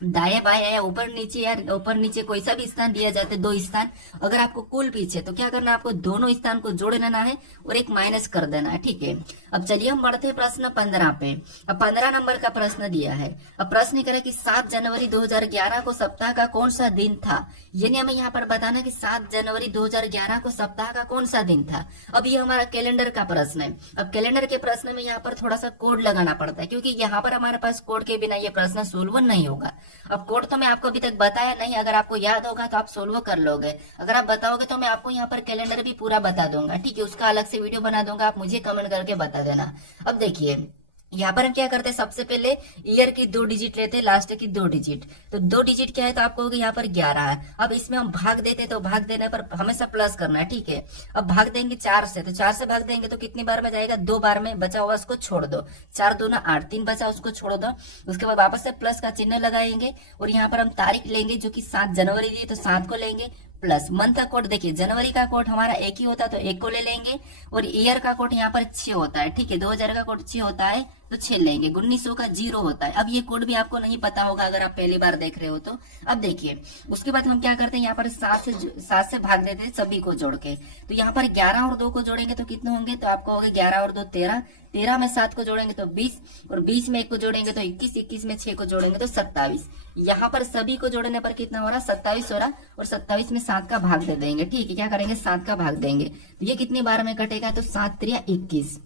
दाएं बाएं या ऊपर नीचे या ऊपर नीचे कोई सा भी स्थान दिया जाता है, दो स्थान, अगर आपको कुल पीछे तो क्या करना है, आपको दोनों स्थान को जोड़ लेना है और एक माइनस कर देना है। ठीक है, अब चलिए हम बढ़ते हैं प्रश्न 15 पे। अब 15 नंबर का प्रश्न दिया है। अब प्रश्न कह रहा है कि 7 जनवरी 2011 को सप्ताह का कौन सा दिन था। यानी हमें यहाँ पर बताना कि 7 जनवरी 2011 को सप्ताह का कौन सा दिन था। अब ये हमारा कैलेंडर का प्रश्न है। अब कैलेंडर के प्रश्न में यहाँ पर थोड़ा सा कोड लगाना पड़ता है, क्योंकि यहाँ पर हमारे पास कोड के बिना ये प्रश्न सोल्व नहीं होगा। अब कोड तो मैं आपको अभी तक बताया नहीं, अगर आपको याद होगा तो आप सोल्व कर लोगे, अगर आप बताओगे तो मैं आपको यहाँ पर कैलेंडर भी पूरा बता दूंगा। ठीक है, उसका अलग से वीडियो बना दूंगा, आप मुझे कमेंट करके बता देना। अब देखिए यहाँ पर हम क्या करते हैं, सबसे पहले ईयर की 2 डिजिट लेते हैं, लास्ट की 2 डिजिट। तो 2 डिजिट क्या है, तो आपको होगा यहाँ पर 11 है। अब इसमें हम भाग देते हैं, तो भाग देने पर हमेशा प्लस करना है। ठीक है, अब भाग देंगे 4 से, तो 4 से भाग देंगे तो कितनी बार में जाएगा, 2 बार में, बचा हुआ उसको छोड़ दो, 4 दूना 8, 3 बचा उसको छोड़ दो। उसके बाद वापस से प्लस का चिन्ह लगाएंगे और यहाँ पर हम तारीख लेंगे, जो कि 7 जनवरी दी, तो 7 को लेंगे प्लस मंथ का कोड। देखिए जनवरी का कोड हमारा एक ही होता है, तो 1 को ले लेंगे और ईयर का कोड यहाँ पर 6 होता है। ठीक है, 2000 का कोड 6 होता है, तो 6 लेंगे। 1900 का 0 होता है। अब ये कोड भी आपको नहीं पता होगा अगर आप पहली बार देख रहे हो तो। अब देखिए उसके बाद हम क्या करते हैं, यहाँ पर 7 से भाग देते हैं सभी को जोड़ के। तो यहाँ पर 11 और 2 को जोड़ेंगे तो कितने होंगे, तो आपको होगा 11 और 2 13, 13 में 7 को जोड़ेंगे तो 20, और 20 में 1 को जोड़ेंगे तो 21, 21 में 6 को जोड़ेंगे तो 27। यहाँ पर सभी को जोड़ने पर कितना हो रहा, 27 हो रहा, और 27 में 7 का भाग दे देंगे। ठीक है, क्या करेंगे, 7 का भाग देंगे। तो ये कितनी बार में कटेगा, तो 7 3 21,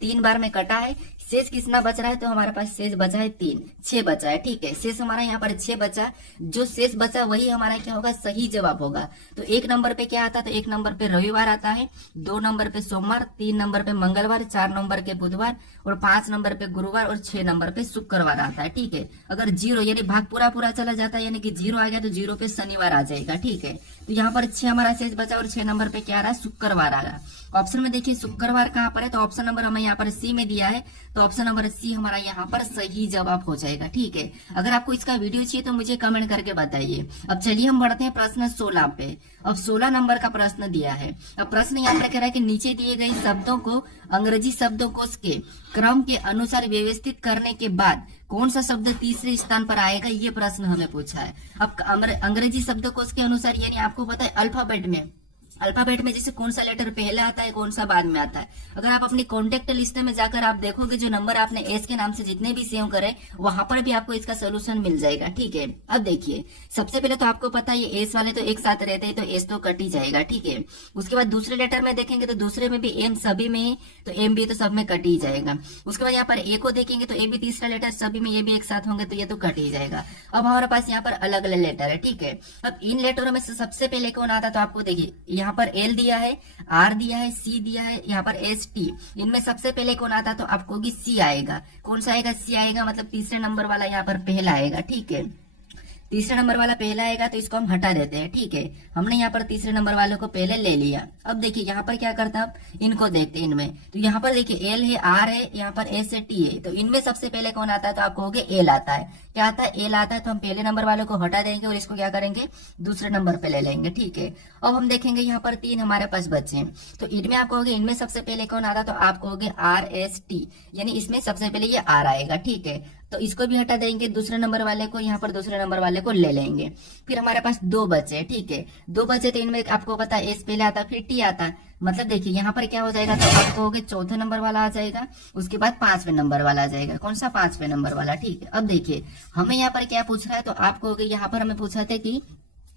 3 बार में कटा है। शेष कितना बच रहा है, तो हमारे पास शेष बचा है 3, 6 बचा है। ठीक है, शेष हमारा यहाँ पर 6 बचा, जो शेष बचा वही हमारा क्या होगा, सही जवाब होगा। तो 1 नंबर पे क्या आता है, तो 1 नंबर पे रविवार आता है, 2 नंबर पे सोमवार, 3 नंबर पे मंगलवार, 4 नंबर के बुधवार, और 5 नंबर पे गुरुवार, और 6 नंबर पे शुक्रवार आता है। ठीक है, अगर 0 यानी भाग पूरा पूरा चला जाता है, यानी कि 0 आ गया तो 0 पे शनिवार आ जाएगा। ठीक है, तो यहाँ पर 6 हमारा शेष बचा और 6 नंबर पे क्या आ रहा है, शुक्रवार आ रहा। ऑप्शन में देखिए शुक्रवार कहाँ पर है, तो ऑप्शन नंबर हमें यहाँ पर सी में दिया है, तो ऑप्शन नंबर सी हमारा यहाँ पर सही जवाब हो जाएगा। ठीक है, अगर आपको इसका वीडियो चाहिए तो मुझे कमेंट करके बताइए। अब चलिए हम बढ़ते हैं प्रश्न 16 पे। अब 16 नंबर का प्रश्न दिया है। अब प्रश्न यहाँ पर कह रहा है कि नीचे दिए गए शब्दों को अंग्रेजी शब्दकोश के क्रम के अनुसार व्यवस्थित करने के बाद कौन सा शब्द तीसरे स्थान पर आएगा, ये प्रश्न हमें पूछा है। अब अंग्रेजी शब्दकोश के अनुसार यानी आपको पता है अल्फाबेट में जैसे कौन सा लेटर पहले आता है, कौन सा बाद में आता है। अगर आप अपनी कॉन्टेक्ट लिस्ट में जाकर आप देखोगे, जो नंबर आपने एस के नाम से जितने भी सेव करे, वहां पर भी आपको इसका सोल्यूशन मिल जाएगा। ठीक है, अब देखिए सबसे पहले तो आपको पता है ये एस वाले तो एक साथ रहते हैं, तो एस तो कट ही जाएगा। ठीक है, उसके बाद दूसरे लेटर में देखेंगे तो दूसरे में भी एम सभी में, तो एम भी तो सब में कट ही जाएगा। उसके बाद यहाँ पर ए को देखेंगे तो ए भी तीसरा लेटर सभी में, ये भी एक साथ होंगे, तो ये तो कट ही जाएगा। अब हमारे पास यहाँ पर अलग अलग लेटर है। ठीक है, अब इन लेटरों में से सबसे पहले कौन आता है, तो आपको देखिए यहाँ पर एल दिया है, आर दिया है, सी दिया है, यहाँ पर एस टी, इनमें सबसे पहले कौन आता है, तो आपको सी आएगा। कौन सा आएगा, सी आएगा, मतलब तीसरे नंबर वाला यहाँ पर पहला आएगा। ठीक है, तीसरे नंबर वाला पहला आएगा तो इसको हम हटा देते हैं, ठीक है। हमने यहाँ पर तीसरे नंबर वाले को पहले ले लिया। अब देखिए यहाँ पर क्या करते हैं, अब इनको देखते हैं इनमें। तो यहाँ पर देखिए एल है, आर है, यहाँ पर ए से टी है। तो इनमें सबसे पहले कौन आता है, तो आप कहोगे एल आता है। क्या आता है, एल आता है। तो हम पहले नंबर वाले को हटा देंगे और इसको क्या करेंगे, दूसरे नंबर पे ले लेंगे, ठीक है। अब हम देखेंगे यहाँ पर 3 हमारे पास बचे हैं। तो इनमें आप कहोगे इनमें सबसे पहले कौन आता है, तो आप कहोगे आर एस टी, यानी इसमें सबसे पहले ये आर आएगा, ठीक है। तो इसको भी हटा देंगे, दूसरे नंबर वाले को यहाँ पर दूसरे नंबर वाले को ले लेंगे। फिर हमारे पास 2 बचे, ठीक है। 2 बचे तो इनमें आपको पता है एस पहले आता फिर टी आता। मतलब देखिए यहाँ पर क्या हो जाएगा, तो आप कहोगे चौथे नंबर वाला आ जाएगा, उसके बाद 5वें नंबर वाला आ जाएगा। कौन सा, 5वें नंबर वाला, ठीक है। अब देखिए हमें यहाँ पर क्या पूछ रहा है, तो आप कहोगे यहाँ पर हमें पूछा था कि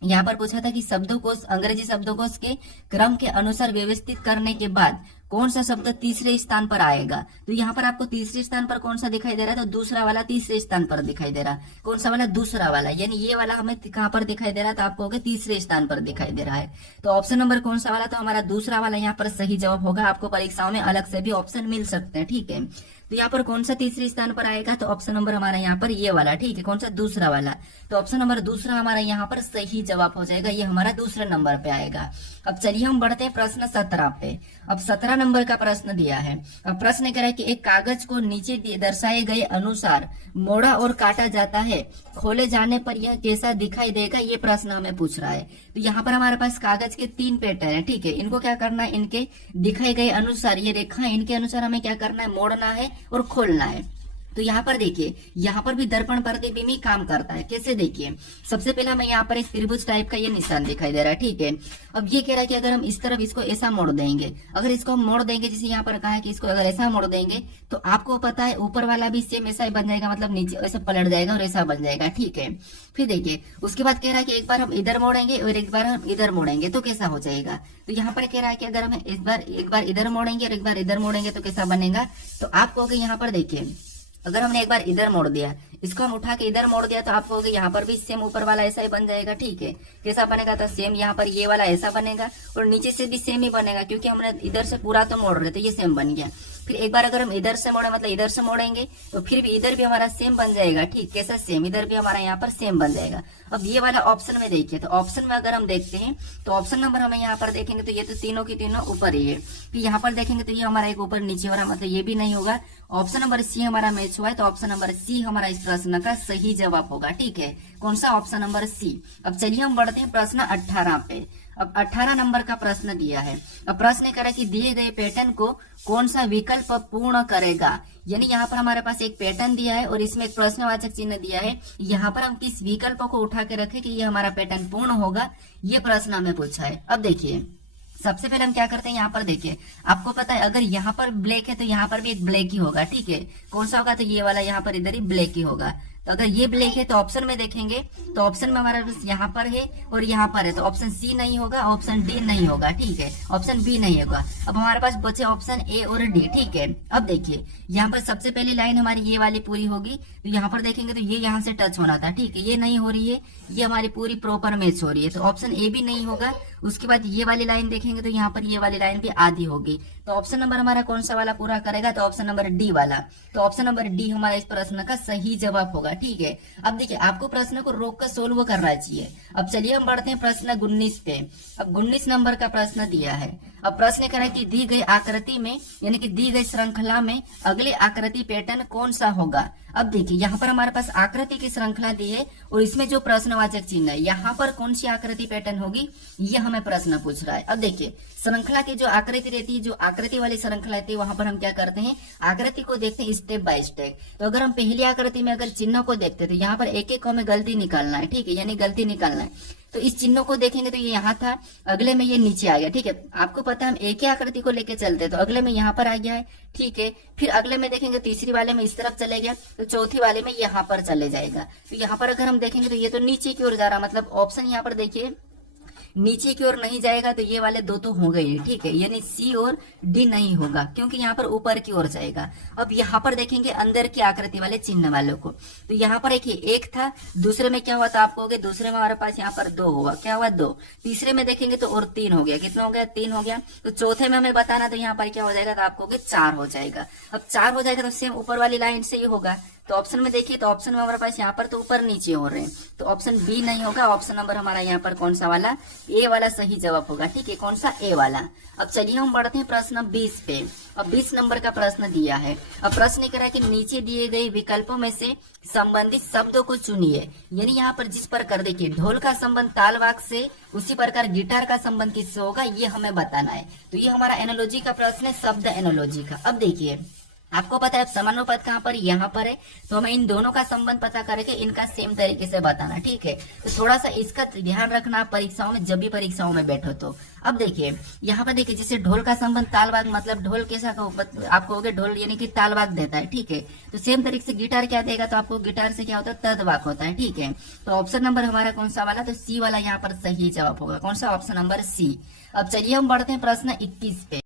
यहाँ पर पूछा था कि शब्दकोश, अंग्रेजी शब्दकोश के क्रम के अनुसार व्यवस्थित करने के बाद कौन सा शब्द तीसरे स्थान पर आएगा। तो यहाँ पर आपको तीसरे स्थान पर कौन सा दिखाई दे रहा है, तो दूसरा वाला तीसरे स्थान पर दिखाई दे रहा है। कौन सा वाला, दूसरा वाला, यानी ये वाला हमें कहाँ पर दिखाई दे रहा है, तो आप कहोगे तीसरे स्थान पर दिखाई दे रहा है। तो ऑप्शन नंबर कौन सा वाला, तो हमारा दूसरा वाला यहाँ पर सही जवाब होगा। आपको परीक्षाओं में अलग से भी ऑप्शन मिल सकते हैं, ठीक है। तो यहाँ पर कौन सा तीसरे स्थान पर आएगा, तो ऑप्शन नंबर हमारा यहाँ पर ये वाला, ठीक है। कौन सा, दूसरा वाला। तो ऑप्शन नंबर दूसरा हमारा यहाँ पर सही जवाब हो जाएगा, ये हमारा दूसरे नंबर पे आएगा। अब चलिए हम बढ़ते हैं प्रश्न 17 पे। अब 17 नंबर का प्रश्न दिया है। अब प्रश्न कह रहा है कि एक कागज को नीचे दर्शाए गए अनुसार मोड़ा और काटा जाता है, खोले जाने पर यह कैसा दिखाई देगा, ये प्रश्न हमें पूछ रहा है। तो यहाँ पर हमारे पास कागज के 3 पैटर्न है, ठीक है। इनको क्या करना है, इनके दिखाए गए अनुसार, ये रेखा है, इनके अनुसार हमें क्या करना है, मोड़ना है और खोलना है। तो यहाँ पर देखिए, यहाँ पर भी दर्पण प्रतिबिंब ही काम करता है। कैसे, देखिए सबसे पहले हमें यहाँ पर एक त्रिभुज टाइप का ये निशान दिखाई दे रहा है, ठीक है। अब ये कह रहा है कि अगर हम इस तरफ इसको ऐसा मोड़ देंगे, अगर इसको हम मोड़ देंगे, जैसे यहाँ पर कहा है कि इसको अगर ऐसा मोड़ देंगे, तो आपको पता है ऊपर वाला भी सेम ऐसा ही बन जाएगा, मतलब नीचे ऐसा पलट जाएगा और ऐसा बन जाएगा, ठीक है। फिर देखिए उसके बाद कह रहा है कि एक बार हम इधर मोड़ेंगे और एक बार हम इधर मोड़ेंगे तो कैसा हो जाएगा। तो यहाँ पर कह रहा है कि अगर हम एक बार इधर मोड़ेंगे और एक बार इधर मोड़ेंगे तो कैसा बनेगा। तो आप कहोगे यहाँ पर देखिए, अगर हमने एक बार इधर मोड़ दिया, इसको हम उठा के इधर मोड़ दिया, तो आप कहोगे यहाँ पर भी सेम ऊपर वाला ऐसा ही बन जाएगा, ठीक है। कैसा बनेगा, तो सेम यहाँ पर ये वाला ऐसा बनेगा और नीचे से भी सेम ही बनेगा, क्योंकि हमने इधर से पूरा तो मोड़ रहे तो ये सेम बन गया। फिर एक बार अगर हम इधर से मोड़े, मतलब इधर से मोड़ेंगे, तो फिर भी इधर भी हमारा सेम बन जाएगा, ठीक। कैसा, सेम, इधर भी हमारा यहाँ पर सेम बन जाएगा। अब ये वाला ऑप्शन में देखिए, तो ऑप्शन में अगर हम देखते हैं तो ऑप्शन नंबर हमें यहाँ पर देखेंगे तो ये तो तीनों की तीनों ऊपर ही है। फिर यहाँ पर देखेंगे तो ये हमारा एक ऊपर नीचे हो रहा, मतलब ये भी नहीं होगा। ऑप्शन नंबर सी हमारा मैच हुआ है, तो ऑप्शन नंबर सी हमारा इस प्रश्न का सही जवाब होगा, ठीक है। कौन सा, ऑप्शन नंबर सी। अब चलिए हम बढ़ते हैं प्रश्न 18 पे। अब 18 नंबर का प्रश्न दिया है। अब प्रश्न कह रहा है कि दिए गए पैटर्न को कौन सा विकल्प पूर्ण करेगा। यानी यहाँ पर हमारे पास एक पैटर्न दिया है और इसमें एक प्रश्नवाचक चिन्ह दिया है। यहाँ पर हम किस विकल्प को उठा के रखें कि ये हमारा पैटर्न पूर्ण होगा, ये प्रश्न हमें पूछा है। अब देखिए सबसे पहले हम क्या करते हैं, यहाँ पर देखिए आपको पता है अगर यहाँ पर ब्लैक है तो यहाँ पर भी एक ब्लैक ही होगा, ठीक है। कौन सा होगा, तो ये वाला यहाँ पर इधर ही ब्लैक ही होगा। तो अगर ये ब्लैक है तो ऑप्शन में देखेंगे तो ऑप्शन में हमारा यहाँ पर है और यहाँ पर है, तो ऑप्शन सी नहीं होगा, ऑप्शन डी नहीं होगा, ठीक है। ऑप्शन बी नहीं होगा। अब हमारे पास बचे ऑप्शन ए और डी, ठीक है। अब देखिए यहाँ पर सबसे पहली लाइन हमारी ये वाली पूरी होगी, तो यहाँ पर देखेंगे तो ये यहाँ से टच होना था, ठीक है। ये नहीं हो रही है, ये हमारी पूरी प्रॉपर मैच हो रही है, तो ऑप्शन ए भी नहीं होगा। उसके बाद ये वाली लाइन देखेंगे तो यहाँ पर ये वाली लाइन भी आधी होगी, तो ऑप्शन नंबर हमारा कौन सा वाला पूरा करेगा, तो ऑप्शन नंबर डी वाला। तो ऑप्शन नंबर डी हमारा इस प्रश्न का सही जवाब होगा, ठीक है। अब देखिए आपको प्रश्न को रोक कर सोल्व करना चाहिए। अब चलिए हम बढ़ते हैं प्रश्न 19 पे। अब 19 नंबर का प्रश्न दिया है। अब प्रश्न कह रहा है कि दी गई आकृति में, यानी कि दी गई श्रृंखला में अगले आकृति पैटर्न कौन सा होगा। अब देखिए यहाँ पर हमारे पास आकृति की श्रृंखला दी है और इसमें जो प्रश्नवाचक चिन्ह है, यहाँ पर कौन सी आकृति पैटर्न होगी, ये हमें प्रश्न पूछ रहा है। अब देखिए श्रृंखला की जो आकृति रहती है, जो आकृति वाली श्रृंखला रहती है, वहां पर हम क्या करते हैं, आकृति को देखते हैं स्टेप बाय स्टेप। तो अगर हम पहली आकृति में अगर चिन्ह को देखते हैं तो यहाँ पर एक एक को हमें गलती निकालना है, ठीक है, यानी गलती निकालना है। तो इस चिन्ह को देखेंगे तो ये यहाँ था, अगले में ये नीचे आ गया, ठीक है। आपको पता है हम एक ही आकृति को लेके चलते हैं, तो अगले में यहाँ पर आ गया है, ठीक है। फिर अगले में देखेंगे तीसरी वाले में इस तरफ चले गया, तो चौथी वाले में यहाँ पर चले जाएगा। तो यहाँ पर अगर हम देखेंगे तो ये तो नीचे की ओर जा रहा, मतलब ऑप्शन यहाँ पर देखिए नीचे की ओर नहीं जाएगा, तो ये वाले दो तो हो गए, ठीक है, यानी सी और डी नहीं होगा क्योंकि यहाँ पर ऊपर की ओर जाएगा। अब यहाँ पर देखेंगे अंदर की आकृति वाले चिन्ह वालों को, तो यहाँ पर एक था, दूसरे में क्या हुआ था आप कहोगे, दूसरे में हमारे पास यहाँ पर 2 हुआ, क्या हुआ 2। तीसरे में देखेंगे तो और 3 हो गया, कितना हो गया 3 हो गया। तो चौथे में हमें बताना तो यहाँ पर क्या हो जाएगा, तो आप कहोगे 4 हो जाएगा। अब 4 हो जाएगा तो सेम ऊपर वाली लाइन से ही होगा, तो ऑप्शन में देखिए, तो ऑप्शन में हमारे पास यहाँ पर तो ऊपर नीचे हो रहे हैं, तो ऑप्शन बी नहीं होगा, ऑप्शन नंबर हमारा यहाँ पर कौन सा वाला, ए वाला सही जवाब होगा। ठीक है, कौन सा, ए वाला। अब चलिए हम बढ़ते हैं प्रश्न 20 पे। अब 20 नंबर का प्रश्न दिया है। अब प्रश्न कह रहा है कि नीचे दिए गए विकल्पों में से संबंधित शब्दों को चुनिए। यानी यहाँ पर जिस प्रकार देखिए ढोल का संबंध ताल वाक्य से, उसी प्रकार गिटार का संबंध किससे होगा, ये हमें बताना है। तो ये हमारा एनोलॉजी का प्रश्न है, शब्द एनोलॉजी का। अब देखिए आपको पता है समानुपात कहाँ पर, यहाँ पर है, तो हमें इन दोनों का संबंध पता करके इनका सेम तरीके से बताना। ठीक है, तो थोड़ा सा इसका ध्यान रखना परीक्षाओं में, जब भी परीक्षाओं में बैठो तो। अब देखिए यहाँ पर देखिए, जैसे ढोल का संबंध तालवाग, मतलब ढोल कैसा आप कहोगे, ढोल यानी कि तालवाग देता है। ठीक है, तो सेम तरीके से गिटार क्या देगा, तो आपको गिटार से क्या होता है, तर्कवाक होता है। ठीक है, तो ऑप्शन नंबर हमारा कौन सा वाला, तो सी वाला यहाँ पर सही जवाब होगा। कौन सा, ऑप्शन नंबर सी। अब चलिए हम बढ़ते हैं प्रश्न 21 पे।